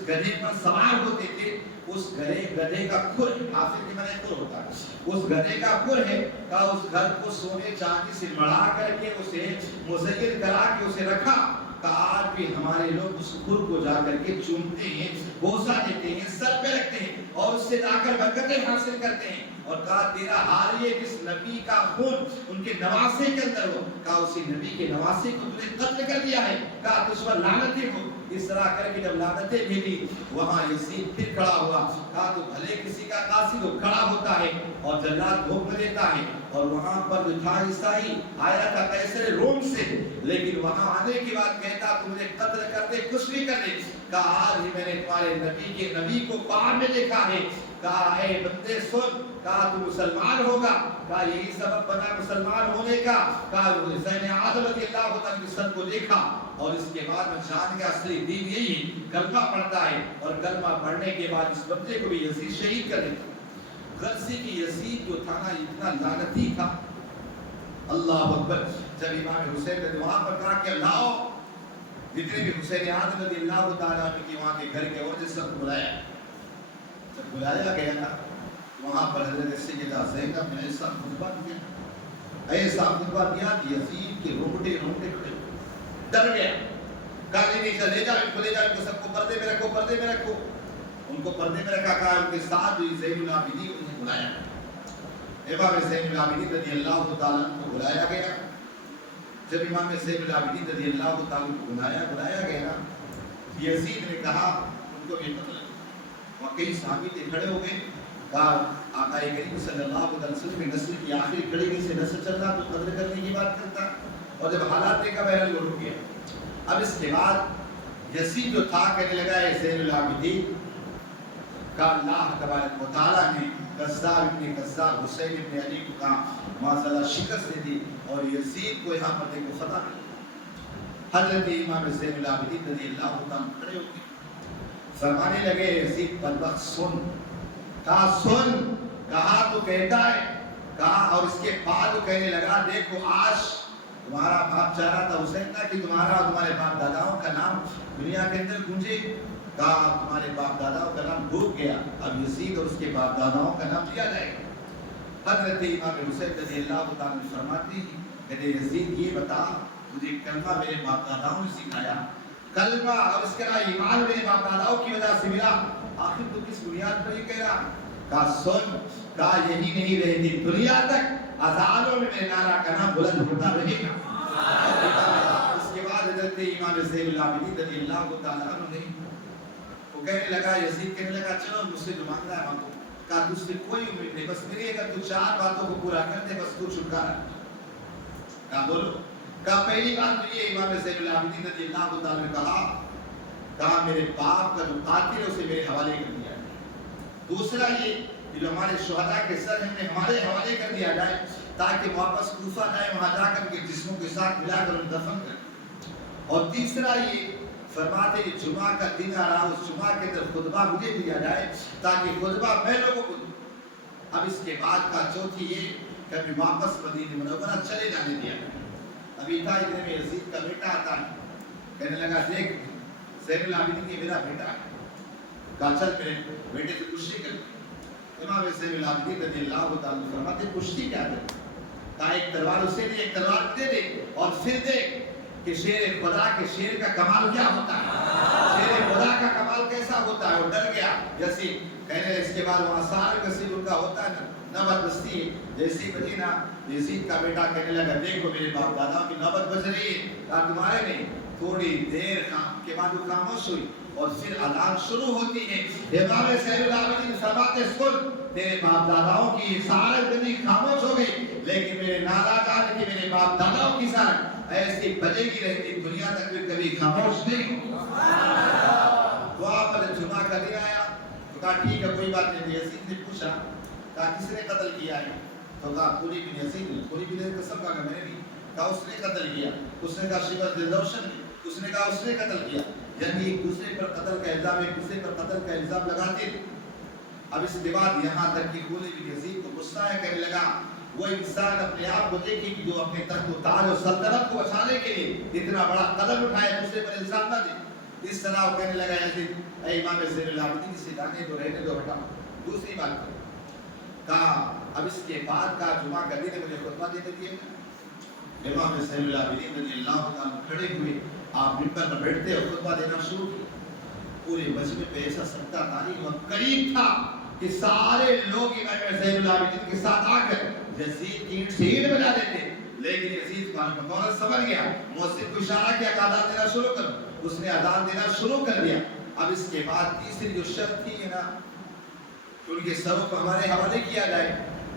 گدھے پر سوار ہوتے تھے اس گدھے کا کھر، حافظ کے معنی کھر ہوتا ہے، اس گدھے کا کھر ہے، کہ اس گھر کو سونے چاندی سے مڑا کر کے اسے مزین کرا کے اسے رکھا۔ کہ آج بھی ہمارے لوگ اس کھر کو جا کر کے چومتے ہیں، بوسہ دیتے ہیں، سر پہ رکھتے ہیں اور اس سے جا کر برکتیں حاصل کرتے ہیں۔ اور کہا تیرا حال یہ جس نبی کا خون ان کے نواسے کے اندر ہو، کہا اسی نبی کے نواسے کو تم نے قتل کر دیا ہے، کہا تجھ پر لعنتیں ہو۔ اس طرح کر کے جب لعنتیں بھیجی وہاں یزید پھر کھڑا ہوا، کہا تو بھلے کسی کا قاصد ہو کھڑا ہوتا ہے اور جلاد حکم دیتا ہے، اور وہاں پر جو تھا عیسائی آیا تھا قیصر روم سے، لیکن وہاں آنے کے بعد کہتا تو مجھے قتل کر دے، کچھ بھی کر دے۔ کہا آج ہی میں نے تمہارے نبی کو خواب میں دیکھا ہے۔ کہا اے بندے سن، کہا تو مسلمان ہوگا، کہا یہی سبب بنا مسلمان ہونے کا۔ کہا حسین اعظم رضی اللہ عنہ کے سر کو دیکھا اور اس کے بعد میں جان گیا اصلی دین یہی ہے، کلمہ پڑھتا ہے، اور کلمہ پڑھنے کے بعد اس بندے کو بھی یزید شہید کر دیتا۔ غرضی کی یزید جو تھا نا اتنا لعنتی تھا، اللہ اکبر۔ جب امام حسین نے وہاں پر کہا کہ لاؤ جتنے بھی حسین اعظم رضی اللہ تعالیٰ عنہ کے وہاں کے گھر کے اور جس سب بلایا، جب بلایا گیا نا وہاں پر حضرت سیدہ زینب نے ایسا خطبہ دیا کہ یزید کے رونگٹے کھڑے ڈر گیا۔ کہا نہیں لے جاؤ ان کو، لے جاؤ ان کو، سب کو پردے میں رکھو، پردے میں رکھو۔ ان کو پردے میں رکھا، کہا ان کے ساتھ زین العابدین انہیں بلایا۔ امام زین العابدین رضی اللہ تعالیٰ کو بلایا گیا۔ جب امام زین العابدین رضی اللہ تعالیٰ کو بلایا گیا، یزید نے کہا ان کو بھی قتل۔ وہاں کئی صحابی کھڑے ہو گئے، کہا آقا کریم صلی اللہ علیہ وسلم کی نسل کی آخری کڑی سے نسل چل رہا تو قتل کرنے کی بات کرتا، اور جب حالات دیکھا بہرحال وہ رک گیا۔ اب اس کے بعد یزید جو تھا کہنے لگا ہے زین العابدین کا اللہ تبارک و تعالیٰ نے قذاب ابن قذاب حسین ابن علی کو کہا معاذاللہ شکست دے دی، اور یزید کو یہاں پر دیکھو فتح ملی۔ حضرت امام زین العابدین رضی اللہ عنہ کھڑے ہو گئے، فرمانے لگے یزید بدبخت سن۔ کہا سن، کہا تو کہتا ہے، کہا اور اس کے بعد وہ کہنے لگا دیکھو آج تمہارا باپ چاہ رہا تھا حسین کا کہ تمہارا اور تمہارے باپ داداؤں کا نام دنیا کے اندر گونجے، کہا تمہارے باپ داداؤں کا نام ڈوب گیا، اب یزید اور اس کے باپ داداؤں کا نام لیا جائے گا۔ حضرت امام حسین رضی اللہ تعالیٰ فرماتی کہتے یزید یہ بتا مجھے کلمہ میرے باپ داداؤں نے سکھایا، کلمہ اور اس کے علاوہ ایمان میرے باپ داداؤں کی وجہ سے ملا، آخر تو کس بنیاد پر یہ کہہ رہا؟ کہا سن، کہا یہی نہیں رہتی دنیا تک اذانوں میں میرے نعرہ کا نام بلند ہوتا رہے گا۔ اس کے بعد حضرت امام زین العابدین رضی اللہ تعالیٰ عنہ نے وہ کہنے لگا، یزید کہنے لگا چلو مجھ سے جو مانگ رہا ہے مانگو۔ کہا تجھ سے کوئی امید نہیں، بس میری اگر تو 4 باتوں کو پورا کر دے بس تو چھٹکارا۔ کہا بولو۔ کہا پہلی بات تو یہ امام زین العابدین رضی اللہ تعالیٰ نے کہا میرے باپ کا جو قاتل ہے اسے میرے حوالے کر دیا جائے۔ دوسرا یہ کہ جو ہمارے شہداء کے سر ہیں ہمارے حوالے کر دیا جائے تاکہ واپس کوفہ جائے، وہاں جا کر کے جسموں کے ساتھ ملا کر انہیں دفن کریں۔ اور تیسرا یہ فرماتے کہ جمعہ کا دن آ رہا، اس جمعہ کے اندر خطبہ مجھے دیا جائے تاکہ خطبہ میں لوگوں کو دوں۔ اب اس کے بعد کا چوتھی یہ کہ ہمیں واپس مدینہ منورہ چلے جانے دیا جائے۔ ابھی تھا اتنے میں یزید کا بیٹا آتا ہے، کہنے لگا دیکھ زین العابدین یہ میرا بیٹا ہے، کہا چل میرے بیٹے سے کشتی کر۔ امام زین العابدین رضی اللہ تعالیٰ فرماتے کشتی کیا ہے؟ کہا ایک تلوار اسے دے، ایک تلوار دے دے، اور پھر دیکھ کہ شیر خدا کے شیر کا کمال کیا ہوتا ہے۔ شیر خدا کا کمال کیسا ہوتا ہے؟ وہ ڈر گیا یزید، کہنے اس کے بعد وہاں سارے نصیب ان کا ہوتا ہے نا نوبت بستی ہے، جیسی بجی نا یزید کا بیٹا کہنے لگا دیکھو میرے باپ دادا کی نوبت بج رہی ہے، کہا تمہارے نہیں۔ تھوڑی دیر کے بعد وہ خاموش ہوئی اور پھر اذان شروع ہوتی ہے۔ امام زین العابدین فرماتے سن تیرے باپ داداؤں کی سارے دنیا خاموش ہو گئی، لیکن میرے نانا جان کی میرے باپ داداؤں کی سارے ایسی بجے گی رہتی دنیا تک بھی کبھی خاموش نہیں ہو۔ دعا پر جمعہ کا دن آیا تو کہا ٹھیک ہے کوئی بات نہیں۔ یزید نے پوچھا کہا کس نے قتل کیا ہے؟ تو کہا پوری بن یزید نے، پوری بن قسم کہا میں نے نہیں، کہا اس نے قتل کیا۔ اس نے کہا شیبہ بن روشن نے، اس نے کہا اس نے قتل کیا۔ یعنی ایک دوسرے پر قتل کا الزام، ایک دوسرے پر قتل کا الزام لگاتے تھے۔ اب اس کے بعد یہاں تک کہ پوری بن یزید کو غصہ ہے، کہنے لگا وہ انسان اپنے آپ کو دیکھے کہ جو اپنے تخت و تاج اور سلطنت کو بچانے کے لیے اتنا بڑا قدم اٹھائے، دوسرے پر الزام نہ دے۔ اس طرح وہ کہنے لگا یزید اے امام زین العابدین سے جانے دو، رہنے دو، ہٹاؤ۔ دوسری بات کرو، کہا اب اس کے بعد کا جمعہ کا دن مجھے خطبہ دینے دیے۔ امام زین العابدین رضی اللہ عنہ کھڑے ہوئے، آپ ممبر پر بیٹھتے اور خطبہ دینا شروع کیا۔ پورے مجمع پہ ایسا سکتہ تاریخ اور قریب تھا کہ سارے لوگ امام زین العابدین کے ساتھ آ کر یزید کی اینٹ سے اینٹ بجا دیتے، لیکن یزید کا فوراً سمجھ گیا، مؤذن کو اشارہ کیا کہ اذان دینا شروع کرو۔ اس نے اذان دینا شروع کر دیا۔ اب اس کے بعد تیسری جو شرط تھی نا کہ ان کے سروں کو ہمارے حوالے کیا جائے،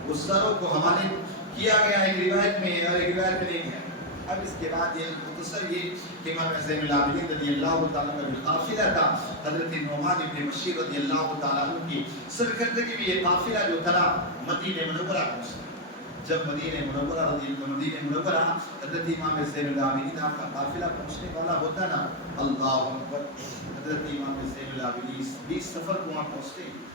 اس سروں کو حوالے کیا گیا ایک روایت میں اور ایک روایت میں نہیں ہے۔ اب اس کے بعد یہ مختصر یہ کہ امام زین العابدین رضی اللہ تعالیٰ کا جو قافلہ تھا، حضرت نعمان بن بشیر رضی اللہ تعالیٰ عنہ کی سرکردگی میں یہ قافلہ جو تھا مدینہ منورہ پہنچا۔ جب مدینہ منورہ حضرت امام زین العابدین آپ کا قافلہ پہنچنے والا ہوتا نا، اللہ اکبر، حضرت امام زین العابدین 20 سفر کو وہاں پہنچتے ہیں۔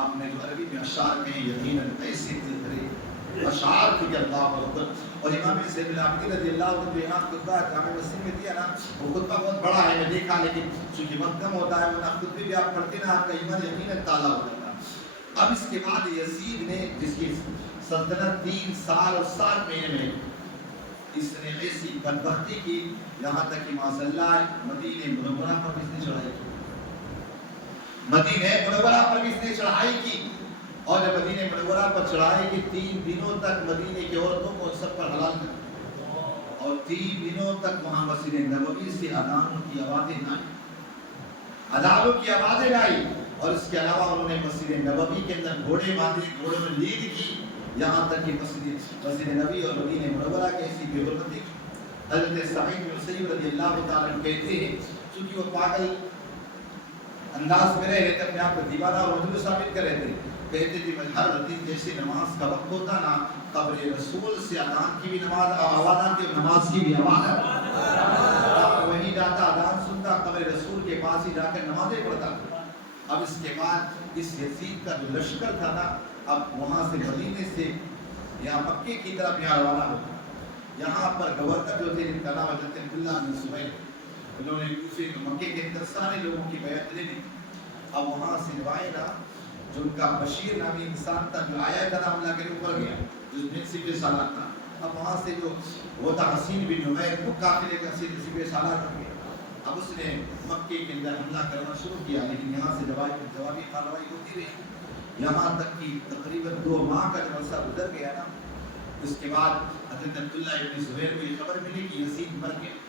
آپ نے جو عربی میں اشعار کہیں یقیناً ایسے دل اشعار کی اللہ اکبر، اور امام زین العابدین رضی اللہ عنہ یہاں خطبہ جامع مسجد میں دیا نا، وہ خطبہ بہت بڑا ہے میں دیکھا، لیکن چونکہ وقت کم ہوتا ہے ورنہ خطبے بھی آپ پڑھتے نا آپ کا ایمان یقیناً تازہ ہو جاتا۔ اب اس کے بعد یزید نے جس کی سلطنت 3 سال اور 7 مہینے میں، اس نے ایسی بدبختی کی یہاں تک کہ معاذ اللہ مدینہ منورہ پر بھی اس نے چڑھائی کی، مدینہ منورہ پر بھی اس نے چڑھائی کی، اور جب مدینہ منورہ پر چڑھائی کی 3 دنوں تک مدینہ کی عورتوں کو سب پر حلال کر، اور 3 دنوں تک وہاں مسجد نبوی سے اذانوں کی آوازیں نہ آئی، اذانوں کی آوازیں نہ آئی۔ اور اس کے علاوہ انہوں نے مسجد نبوی کے اندر گھوڑے باندھے، گھوڑوں میں لید کی، یہاں تک کہ مسجد نبوی اور مدینہ منورہ کی ایسی بے حرمتی کی۔ حضرت سعید بن مسیب رضی اللہ تعالیٰ عنہ کہتے ہیں چونکہ وہ پاگل انداز میں رہے تھے، اپنے آپ کو دیوانہ اور مجنون ثابت کر رہے تھے، کہتے تھے میں ہر دن جیسے نماز کا وقت ہوتا نا، قبر رسول سے اذان کی بھی نماز آواز آتی اور نماز کی بھی آواز آتی، وہیں جاتا اذان سنتا، قبر رسول کے پاس ہی جا کر نمازیں پڑھتا۔ اب اس کے بعد اس یزید کا جو لشکر تھا نا، اب وہاں سے مدینے سے یہاں مکے کی طرف یہاں روانہ ہوتا۔ یہاں پر گورنر جو تھے جن کا نام حضرت عبداللہ بن زبیر، انہوں نے کوفے مکے کے اندر سارے لوگوں کی بیعت لے لی۔ اب وہاں سے رواینا جو ان کا بشیر نامی انسان تھا جو آیا تھا حملہ کے اوپر گیا، جو سپہ سالار تھا، اب وہاں سے جو وہ تھا حسین بن نمیر وہ قافلے کا سپہ سالار بن گیا۔ اب اس نے مکے کے اندر حملہ کرنا شروع کیا، لیکن یہاں سے جوابی کارروائی ہوتی رہی، یہاں تک کہ تقریباً 2 ماہ کا جب عرصہ گزر گیا نا، اس کے بعد حضرت عبداللہ ابن زبیر کو یہ خبر ملی کہ یزید مر گیا۔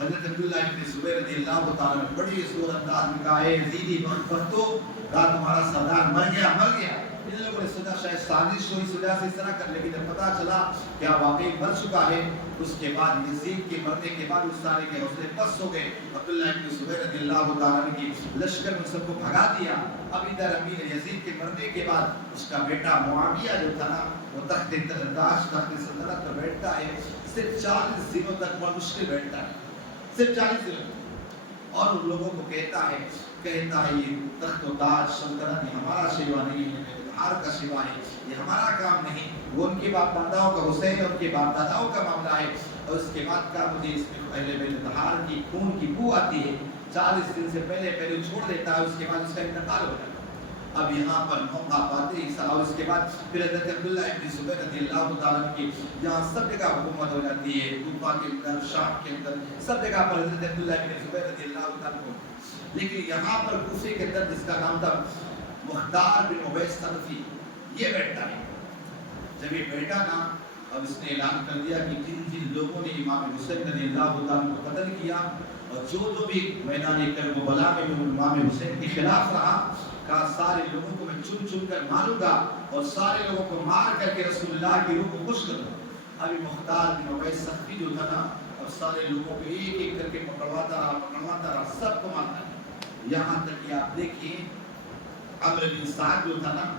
حضرت عبداللہ ابن زبیر رضی اللہ تعالیٰ نے بڑی زور انداز میں کہا اے یزیدی بختو، کہا تمہارا سردار مر گیا۔ ان لوگوں نے سوچا شاید سازش ہوئی اس وجہ سے اس طرح کر، لیکن جب پتا چلا کہ واقعی مر چکا ہے، اس کے بعد یزید کے مرنے کے بعد اس سارے کے حوصلے پست ہو گئے۔ عبداللہ ابن زبیر رضی اللہ تعالیٰ عنہ کی لشکر میں سب کو بھگا دیا۔ اب ادھر امیر یزید کے مرنے کے بعد اس کا بیٹا معاویہ جو تھا نا، وہ تخت سلطنت پر بیٹھتا ہے، صرف 40 دنوں تک بہت مشکل بیٹھتا ہے، صرف 40 دنوں، اور ان لوگوں کو کہتا ہے یہ تخت و تاج سلطنت ہمارا شیوا نہیں ہے، بہار کا شیوا ہے، یہ ہمارا کام نہیں، وہ ان کے باپ داداؤں کا، حسین اور ان کے باپ داداؤں کا معاملہ ہے۔ اور اس کے بعد کا مجھے اس میں پہلے بہار کی خون کی بو آتی ہے، 40 دن سے پہلے چھوڑ دیتا ہے، اس کے بعد اس کا انتقال ہو جاتا ہے۔ اب یہاں پر موقع پاتے ہی اور اس کے بعد پھر حضرت عبداللہ ابن زبیر رضی اللہ تعالیٰ کی یہاں سب جگہ حکومت ہو جاتی ہے، کوفہ کے اندر، شام کے اندر، سب جگہ پر حضرت عبداللہ ابن زبیر رضی اللہ تعالیٰ کو. لیکن یہاں پر کوفے کے اندر جس کا نام تھا مختار بن عبید ثقفی، یہ بیٹھتا ہے. جب یہ بیٹھا نا، اب اس نے اعلان کر دیا کہ جن جن لوگوں نے امام حسین رضی اللہ تعالیٰ کو قتل کیا اور جو بھی میدان کربلا میں امام حسین کے خلاف رہا، کہا سارے لوگوں کو میں چن چن کر ماروں گا اور سارے لوگوں کو مار کر کے رسول اللہ کی روح کو خوش کروں گا. ابھی مختار بن عبید ثقفی جو تھا نا، اور سارے لوگوں کو ایک ایک کر کے پکڑواتا رہا، سب کو مارتا ہے. یہاں تک کہ آپ دیکھیے عمرو بن سعد جو تھا نا،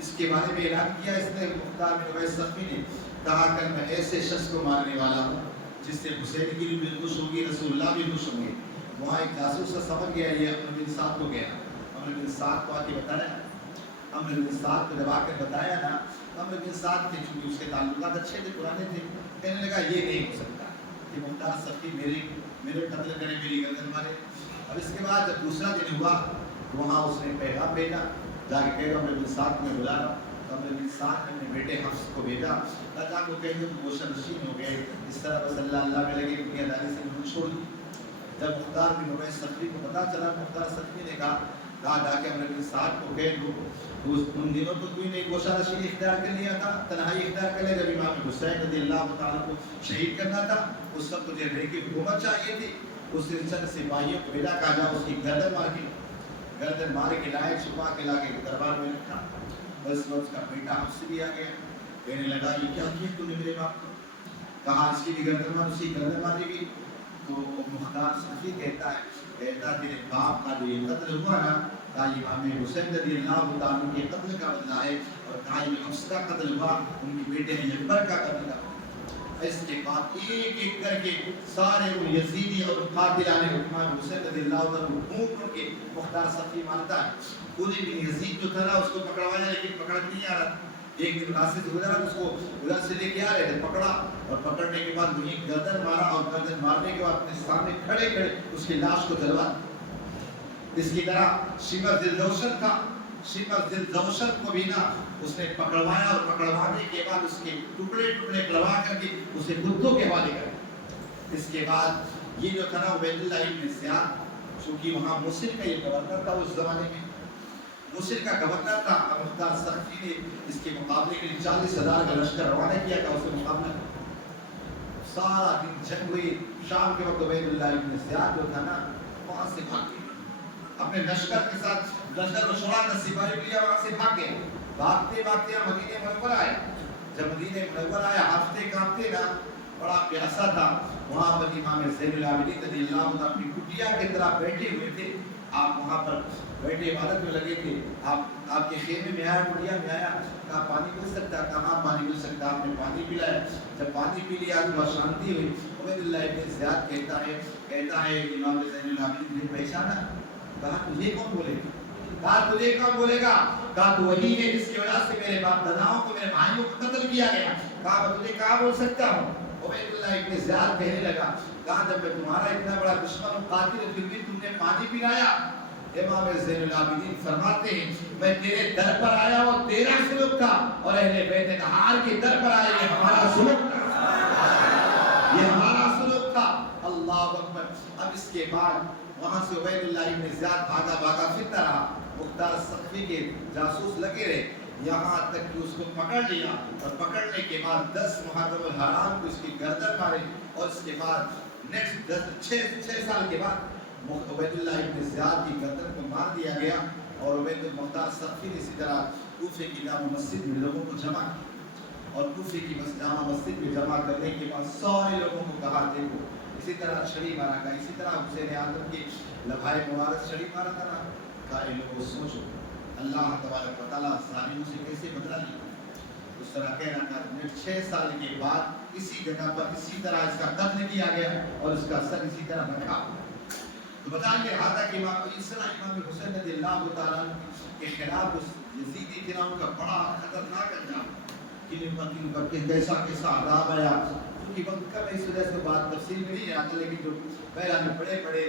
اس کے بارے میں اعلان کیا اس نے مختار بن عبید ثقفی نے، کہا کہ میں ایسے شخص کو مارنے والا ہوں جس سے حسین کی بھی خوش ہوگی، رسول اللہ بھی خوش ہوں گے. وہاں ایک جاسوس سے سمجھ گیا یہ عمرو بن سعد کو گیا. عمرو بن سعد کو آ کے بتایا، عمرو بن سعد کو جب آ کر بتایا نا، عمرو بن سعد تھے چونکہ اس کے تعلقات اچھے تھے، پرانے تھے، کہنے لگا یہ نہیں ہو سکتا کہ مختار ثقفی میرے قتل کرے، میری گردن مارے. اور اس کے بعد جب دوسرا دن ہوا، وہاں اس نے پیغام بھیجا، جا کے کہہ رہا عمرو بن سعد میں بلا رہا. عمرو بن سعد نے اپنے بیٹے حفص کو بھیجا، اللہ کو کہہ دو گوشہ نشین ہو گئے، اس طرح بس اللہ میں لگے دنیا داری سے انہوں چھوڑ دی. جب مختار بن عبید ثقفی کو پتا چلا، مختار ثقفی نے کہا جا کے عمرو بن سعد کو کہہ دو، ان دنوں تو کوئی نے گوشہ نشین اختیار کر لیا تھا، تنہائی اختیار کر لیا. جب امام حسین رضی اللہ تعالیٰ کو شہید کرنا تھا، اس وقت تجھے رہ کی حکومت چاہیے تھی. اس نے چند سپاہیوں کو بھیجا، کہا جا اس کی گردن مار کے لائے، چھپا کے لا کے دربار میں رکھا. بس اس کا بیٹا حفص بھی آ گیا، کہنے لگا یہ کیا کیا تو نے میرے باپ کو؟ کہا اس کی بھی گردن مار، اسی گردن ماری گئی. تو مختار ثقفی کہتا تیرے باپ کا جو یہ قتل ہوا نا، کہا امام حسین رضی اللہ تعالیٰ کے قتل کا بدلہ ہے، اور کہا یہ حفص کا قتل ہوا ان کی بیٹے یکبر کا قتل کا. اس کے بعد ایک ایک کر کے سارے وہ یزیدی اور قاتلان امام حسین رضی اللہ تعالیٰ کو ڈھونڈ کے مختار ثقفی مانتا ہے. خود بن یزید جو تھا نا، اس کو پکڑوایا لیکن پکڑ نہیں آ رہا. ایک دن راستے سے گزرا، اس کو ادھر سے لے کے آ رہے تھے، پکڑا اور پکڑنے کے بعد وہیں گردن مارا، اور گردن مارنے کے بعد اپنے سامنے کھڑے اس کی لاش کو جلوا. اس کی طرح شمر ذی الجوشن تھا، شمر ذی الجوشن کو بھی نا اس نے پکڑوایا، اور پکڑوانے کے بعد اس کے ٹکڑے ٹکڑے کروا کر کے اسے کتوں کے حوالے کر. اس کے بعد یہ جو تھا نا عبید اللہ ابن زیاد، چونکہ وہاں موصل کا یہ گورنر تھا، اس زمانے میں موصل کا گورنر تھا. مختار ثقفی نے اس کے مقابلے کے لیے 40,000 کا لشکر روانہ کیا تھا، اس سے مقابلہ. سارا دن جنگ ہوئی. شام کے وقت عبید اللہ ابن زیاد جو تھا نا، وہاں سے بھاگ گئے اپنے لشکر کے ساتھ. لشکر کو چھوڑا نہ سپاہی لیا، وہاں سے بھاگ گئے. بھاگتے بھاگتے مدینے منور آئے. جب مدینے منور آیا، ہفتے کانپتے نا، بڑا پیاسا تھا. وہاں پر امام زین العابدین رضی اللہ عنہ اپنی کٹیا کی طرح بیٹھے ہوئے تھے. آپ وہاں پر بیٹھے عبادت میں لگے تھے. آپ کے خیمے میں آیا، کٹیا میں آیا، کہا پانی مل سکتا؟ کہاں پانی مل سکتا؟ آپ نے پانی پلایا. جب پانی پی لیا تو شانتی ہوئی. عبید اللہ ابن زیاد کہتا ہے امام زین العابدین نے پہچانا؟ کہا تجھے کون بولے گا؟ کہا تجھے کون بولے گا؟ کہا تو وہی ہے جس کی وجہ سے میرے باپ داداؤں کو، میرے بھائیوں کو قتل کیا گیا. کہا میں تجھے کہاں بول سکتا ہوں؟ عبید اللہ ابن زیاد کہنے لگا، کہا جب میں تمہارا اتنا بڑا دشمن و قاتل ہوں، پھر بھی تم نے پانی پلایا. امام زین العابدین فرماتے ہیں میں تیرے در پر آیا ہوں، تیرا سلوک تھا، اور اہل بیت طہار کے در پر آئے، یہ ہمارا سلوک تھا، یہ ہمارا سلوک تھا. اللہ اکبر. اب اس کے بعد وہاں سے عبید اللہ ابن زیاد بھاگا پھرتا رہا. مختار ثقفی کے جاسوس لگے رہے، یہاں تک کہ اس کو پکڑ لیا، اور پکڑنے کے بعد 10 محرم الحرام کو اس کی گردن مارے. اور اس کے بعد نیکسٹ 6 سال کے بعد عبید اللہ ابن زیاد کی گردن کو مار دیا گیا. اور عبید مختار ثقفی نے اسی طرح کوفے کی جامع مسجد میں لوگوں کو جمع کیا، اور کوفے کی جامع مسجد میں جمع کرنے کے بعد سارے لوگوں کو کہا دیکھو اسی طرح چھڑی مارا گیا، اسی طرح حسین اعظم کی لبھائے مبارک چھڑی مارا تھا نا. کہا اے لوگوں سوچو اللہ تبارک و تعالیٰ ظالموں سے کیسے بدلا لیا. اس طرح کہنا تھا. 6 سال کے بعد اسی جگہ پر اسی طرح اس کا قتل کیا گیا، اور اس کا سر اسی طرح رکھا. تو بتانے رہا تھا کہ امام حسین رضی اللہ تعالیٰ کے خلاف اس یزیدی کے نام کا بڑا خطرناک انجام کیسا عذاب آیا. کیونکہ وقت کا میں اس وجہ سے بات تفصیل میں نہیں جاتا، لیکن جو پہلا میں بڑے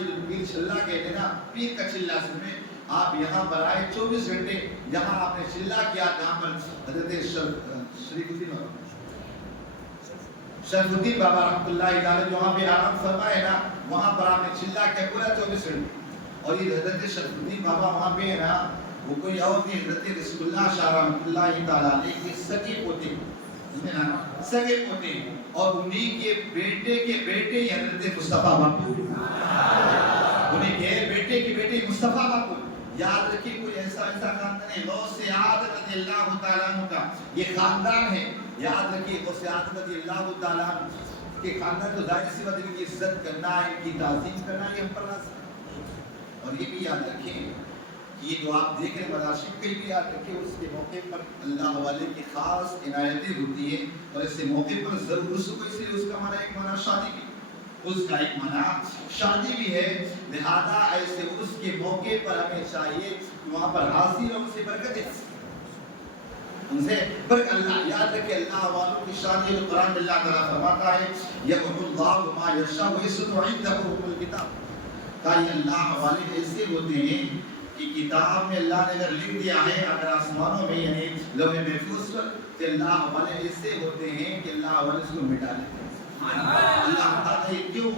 یہ پیر چلا کہتے ہیں نا، پیر کا چلا سنیں، آپ یہاں پر آئے 24 گھنٹے یہاں آپ نے چلا کیا، جہاں پر حضرت شریف الدین بابا رحمۃ اللہ تعالی جو وہاں پہ آرام فرمائے نا، وہاں پر آپ نے چلا کیا پورا 24 گھنٹے. اور یہ حضرت شریف الدین بابا وہاں پہ ہے نا، وہ کوئی اور نہیں، حضرت رسول اللہ شاہ رحمۃ اللہ تعالی علیہ کے سگے پوتے، سگے پوتے، اور انہیں کے بیٹے کے بیٹے حضرت مصطفیٰ باپو، انہیں کے بیٹے کے بیٹے مصطفیٰ باپو. یاد رکھیے کوئی ایسا خاندان ہے، غوث اعظم رضی اللہ تعالیٰ عنہ کا یہ خاندان ہے. یاد رکھیے غوث اعظم رضی اللہ تعالیٰ عنہ کے خاندان تو ظاہر سی بات ہے ان کی عزت کرنا، ان کی تعظیم کرنا یہ ہم پر لازم. اور یہ بھی یاد رکھیں کہ یہ جو آپ دیکھ رہے ہیں مناسب کے بھی یاد رکھیں، اس کے موقع پر اللہ والے کی خاص عنایتیں ہوتی ہیں. اور اس موقع پر ضرور اس کو، اس لیے اس کا معنی ایک معنی شادی بھی، اس کا ایک معنی شادی بھی ہے. لہذا ایسے اس کے موقع پر ہمیں چاہیے کہ وہاں پر حاضر ہوں، سے برکتیں، ان سے برکت. اللہ یاد رکھے اللہ والوں کی شادی کو قرآن میں اللہ تعالیٰ فرماتا ہے یمحو اللہ ما یشاء ویثبت عنده ام الکتاب. کہ اللہ والے ایسے ہوتے ہیں کہ کتاب میں اللہ نے اگر لکھ دیا ہے، اگر آسمانوں میں یعنی لوح محفوظ پر، کہ اللہ والے ایسے ہوتے ہیں کہ اللہ والے اس کو مٹا دیتے ہیں. اللہ تعالیٰ یہ کیوں؟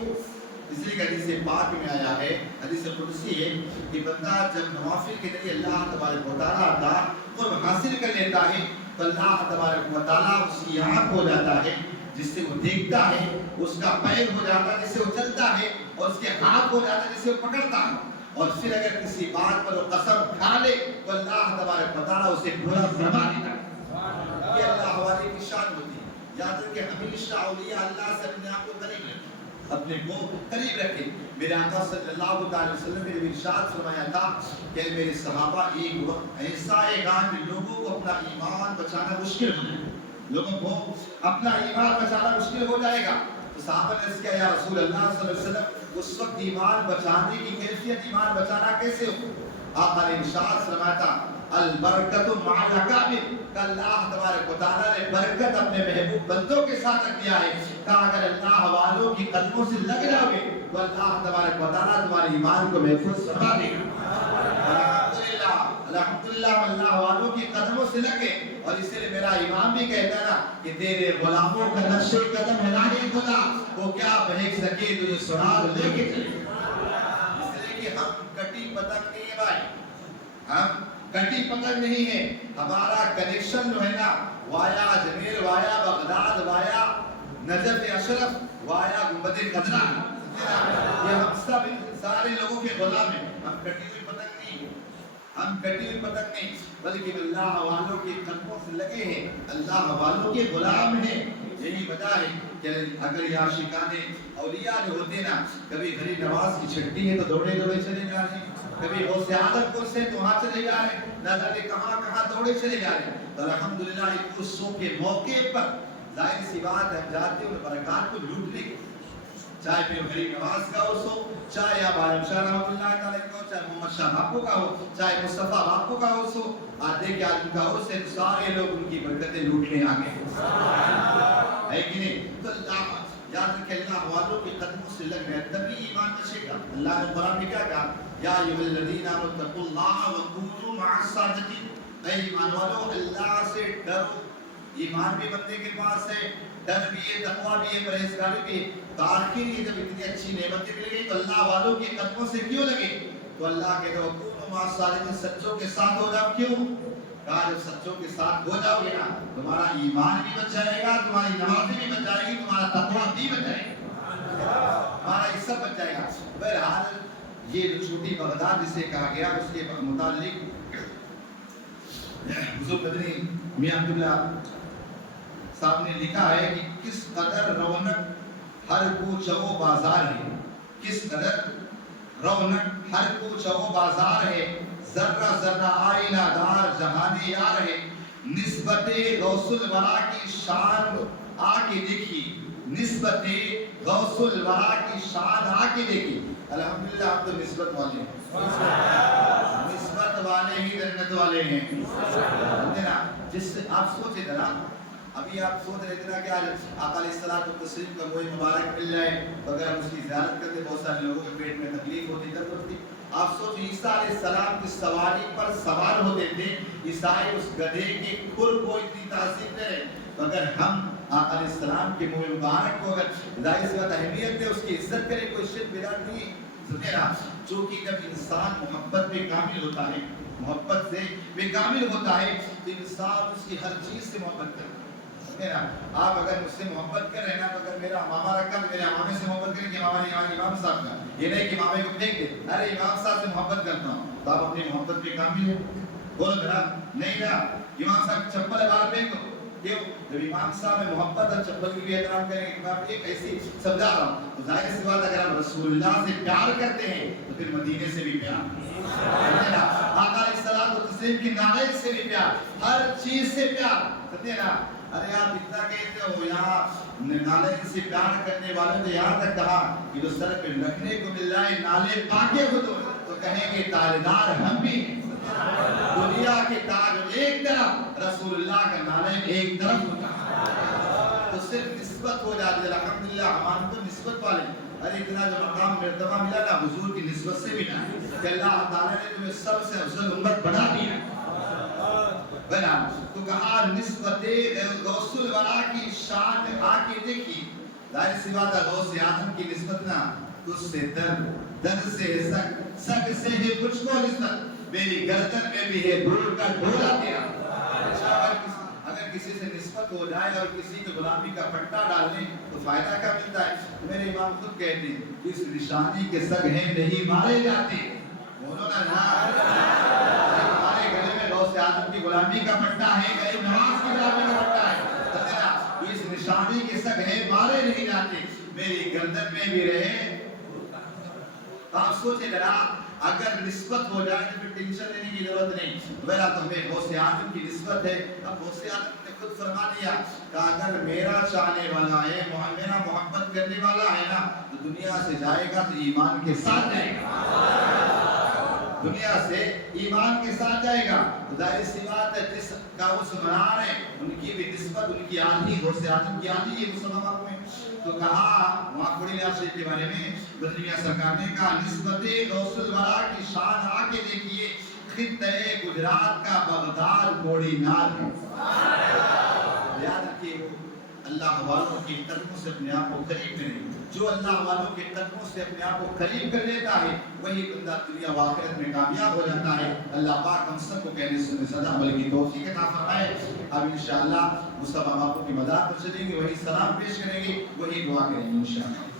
اس لیے کہ حدیث پاک میں آیا ہے، حدیث قدسی ہے کہ بندہ جب نوافل کے ذریعے اللہ تبارک و تعالیٰ کا قرب حاصل کر لیتا ہے تو اللہ تبارک و تعالیٰ اس کی آنکھ ہو جاتا ہے جس سے وہ دیکھتا ہے، اس کا پیر ہو جاتا ہے جس سے وہ چلتا ہے، اور اس کے ہاتھ ہو جاتا ہے جس سے وہ پکڑتا ہے. اور پھر اگر کسی بات پر وہ قسم کھا لے تو اللہ تبارک و تعالیٰ اسے برا فرما دیتا ہے. یہ اللہ والے کی شان ہوتی ہے. یاد رکھیں ہمیشہ اولیاء اللہ سے اپنے آپ کو قریب رکھیں، اپنے کو قریب رکھیں. میرے آقا صلی اللہ علیہ وسلم نے ارشاد فرمایا تھا کہ میرے صحابہ ایک وقت ایسا آئے گا کہ لوگوں کو اپنا ایمان بچانا مشکل ہو جائے گا، لوگوں کو اپنا ایمان بچانا مشکل ہو جائے گا. تو صحابہ نے اس کیا یا رسول اللہ صلی اللہ علیہ وسلم اس وقت ایمان بچانے کی کیفیت، ایمان بچانا کیسے ہو؟ آقا نے ارشاد فرمایا تھا البرکت مع الاکابر، کہ اللہ تبارک و تعالیٰ نے برکت اپنے محبوب بندوں کے ساتھ رکھ دیا ہے. کہا اگر اللہ والوں کی قدموں سے لگ جاؤ گے تو اللہ تبارک و تعالیٰ تمہارے ایمان کو محفوظ فرما دے گا. الحمدللہ اللہ والوں کی قدموں سے لگے. اور اس لیے میرا امام بھی کہتا ہے نا کہ تیرے غلاموں کا نقش قدم ہے نہیں خدا، وہ کیا بہک سکے تجھے سراغ لے کے چلے. اس لیے کہ ہم کٹی پتنگ نہیں ہے بھائی، ہم کٹی پتنگ نہیں ہے. ہمارا کنیکشن جو ہے نا وایا اجمیر، وایا بغداد، وایا نجف اشرف، وایا گنبد خضرا، یہ ہم سب سارے لوگوں کے غلام ہیں. ہم کٹی ہوئی پتنگ نہیں ہے، ہم کٹی ہوئی پتنگ نہیں، بلکہ اللہ والوں کے قدموں سے لگے ہیں، اللہ والوں کے غلام ہیں. یہی وجہ ہے کہ اگر یہ عاشقان اولیاء جو ہوتے نا، کبھی غریب نواز کی چھٹی ہے تو دوڑے دوڑے چلے جا رہے ہیں، کبھی غوث اعظم کو سے تو وہاں چلے جا رہے ہیں، نہ جانے کہاں کہاں دوڑے چلے جا رہے ہیں. تو الحمدللہ اس کے موقع پر ظاہر سی بات ہے ہم جاتے ہیں برکات کو لوٹنے کے، چاہے پھر غریب نواز کا عرص ہو، چاہے اب عالم شاہ رحمۃ اللہ تعالیٰ کا ہو، چاہے محمد شاہ باپو کا ہو، چاہے مصطفیٰ باپو کا عرص ہو. آج دیکھیں آج ان کا عرص ہے، سارے لوگ ان کی برکتیں لوٹنے آ گئے ہے کہ نہیں. تو اللہ یاد رکھیں اللہ والوں کے قدموں سے لگ گئے تبھی ایمان بچے گا. اللہ نے قرآن میں کیا کہا یا ایھا الذین آمنوا اتقوا اللہ وکونوا مع الصادقین. اے ایمان والو اللہ سے ڈرو. ایمان بھی بندے کے پاس ہے، ڈر بھی ہے، تقویٰ بھی ہے، پرہیزگاری بھی ہے. تو آخر یہ جب اتنی اچھی نعمتیں مل گئی تو اللہ والوں کے قدموں سے کیوں لگے؟ تو اللہ کہتے ہیں وَكُونُوا مَعَ الصَّادِقِينَ، سچوں کے ساتھ ہو جاؤ. کیوں؟ کہا جب سچوں کے ساتھ ہو جاؤ گے نا تمہارا ایمان بھی بچ جائے گا، تمہاری نمازیں بھی بچ جائے گی، تمہارا تقویٰ بھی بچ جائے گا، تمہارا یہ سب بچ جائے گا. بہرحال یہ جو چھوٹی بغداد جسے کہا گیا اس کے متعلق حضور قدری میاں عبداللہ صاحب نے لکھا ہے کہ کس قدر رونق ہر کوچہ و بازار ہے، کس قدر رونق ہر کوچہ و بازار ہے، ذرہ ذرہ آئینہ دار جہانی یار ہے. نسبت غوث الورا کی شان آ کے دیکھی، نسبت غوث الورا کی شان آ کے دیکھی. الحمدللہ آپ تو نسبت والے ہیں، نسبت والے ہی جنت والے ہیں. جس سے آپ سوچے ذرا ابھی آپ سوچ رہے تھے نا کہ آج آقا علیہ الصلوۃ والتسلیم کا موئے مبارک مل جائے تو اگر ہم اس کی زیارت کرتے بہت سارے لوگوں کے پیٹ میں تکلیف ہوتی، درد ہوتی۔ آپ سوچ عیسیٰ علیہ السلام کی سواری پر سوار ہوتے تھے، عیسائی اس گدھے کی کھر کو اتنی تعظیم دے، تو اگر ہم آقا علیہ السلام کے موئے مبارک کو اگر ظاہر سی بات اہمیت دے، اس کی عزت کرے، کوئی شرک بدعت نہیں سنیرا، چونکہ جب انسان محبت میں کامل ہوتا ہے، محبت سے بے کامل ہوتا ہے تو انسان اس کی ہر چیز سے محبت کرتا ہے۔ آپ اگر مجھ سے محبت کر رہے ہیں نا تو اگر میرا ماما رکھا تو میرے امامے سے محبت کریں کہ ماما نے امام صاحب کا، یہ نہیں کہ مامے کو پھینک دے، ارے امام صاحب سے محبت کرتا ہوں، تو آپ اپنی محبت پہ کامل ہے؟ بول ذرا نہیں نا، امام صاحب چپل باہر پھینک دو، کیوں؟ جب امام صاحب میں محبت اور چپل کی بھی احترام کریں گے، میں ایک ایسی سمجھا رہا ہوں، تو ظاہر سی بات اگر ہم رسول اللہ سے پیار کرتے ہیں تو پھر مدینے سے بھی پیار، آقا علیہ الصلوۃ والتسلیم کی نالج سے بھی پیار، ہر چیز سے پیار، سمجھے نا؟ ارے آپ اتنا کہتے ہو، یہاں نالے سے پیار کرنے والوں نے یہاں تک کہا کہ جو سر پہ رکھنے کو مل رہا ہے نالے پاکے ہو تو کہیں گے تاجدار ہم بھی ہیں۔ دنیا کے تاج ایک طرف، رسول اللہ کا نالے ایک طرف ہوتا ہے، تو صرف نسبت ہو جاتی ہے۔ الحمدللہ ہمارے تو نسبت والے، ارے اتنا جو مقام مرتبہ ملا نا حضور کی نسبت سے ملا کہ اللہ تعالیٰ نے تمہیں سب سے افضل امت بنا دیا بنا، تو کہا نسبت غوث الورا کی شان آ کے دیکھی، ظاہر سی بات ہے غوث اعظم کی نسبت نا تجھ سے درد سے سگ سے ہے کچھ کو نسبت، میری گردن میں بھی ہے دھول کا ڈھولا تیرا۔ اگر کسی سے نسبت ہو جائے اور کسی کو غلامی کا پٹا ڈال دیں تو فائدہ کیا ملتا ہے؟ میرے امام خود کہتے ہیں اس نشانی کے سگ ہیں نہیں مارے جاتے، بولو نا، ہمارے گلے میں غوث اعظم کی غلامی کا پٹا ہے، غریب نواز کی غلامی کا پٹا ہے، اس نشانی کے سگ ہیں مارے نہیں جاتے، میری گردن میں بھی رہے۔ آپ سوچیں ذرا، اگر نسبت ہو جائے تو پھر ٹینشن لینے کی ضرورت نہیں، میرا تو ہمیں غوث اعظم کی نسبت ہے۔ اب غوث اعظم نے خود فرما دیا کہ اگر میرا چاہنے والا ہے، میرا محبت کرنے والا ہے نا تو دنیا سے جائے گا تو ایمان کے ساتھ جائے گا، دنیا سے ایمان کے ساتھ جائے گا۔ ظاہر سی بات ہے جس کا عثمان ہے ان کی بھی نسبت ان کی آدھی غوث اعظم کی آدھی ہے مسلمانوں میں، تو کہا وہاں پڑھی لحاظ شریف کے بارے میں بدریہ سرکار نے کہا نسبت غوث الورا کی شان آ کے دیکھیے، خطہ گجرات کا بغداد کوڑی نال ہے۔ یاد رکھیے اللہ والوں کے قدموں سے اپنے آپ کو قریب کریں، جو اللہ والوں کے قدموں سے اپنے آپ کو قریب کر لیتا ہے وہی بندہ دنیا و آخرت میں کامیاب ہو جاتا ہے۔ اللہ پاک ہم سب کو کہنے سننے سزا عمل کی توفیق عطا فرمائے۔ اب انشاءاللہ مصطفیٰ باپو کی مداح پر چلیں گے، وہی سلام پیش کریں گے، وہی دعا کریں گے انشاءاللہ۔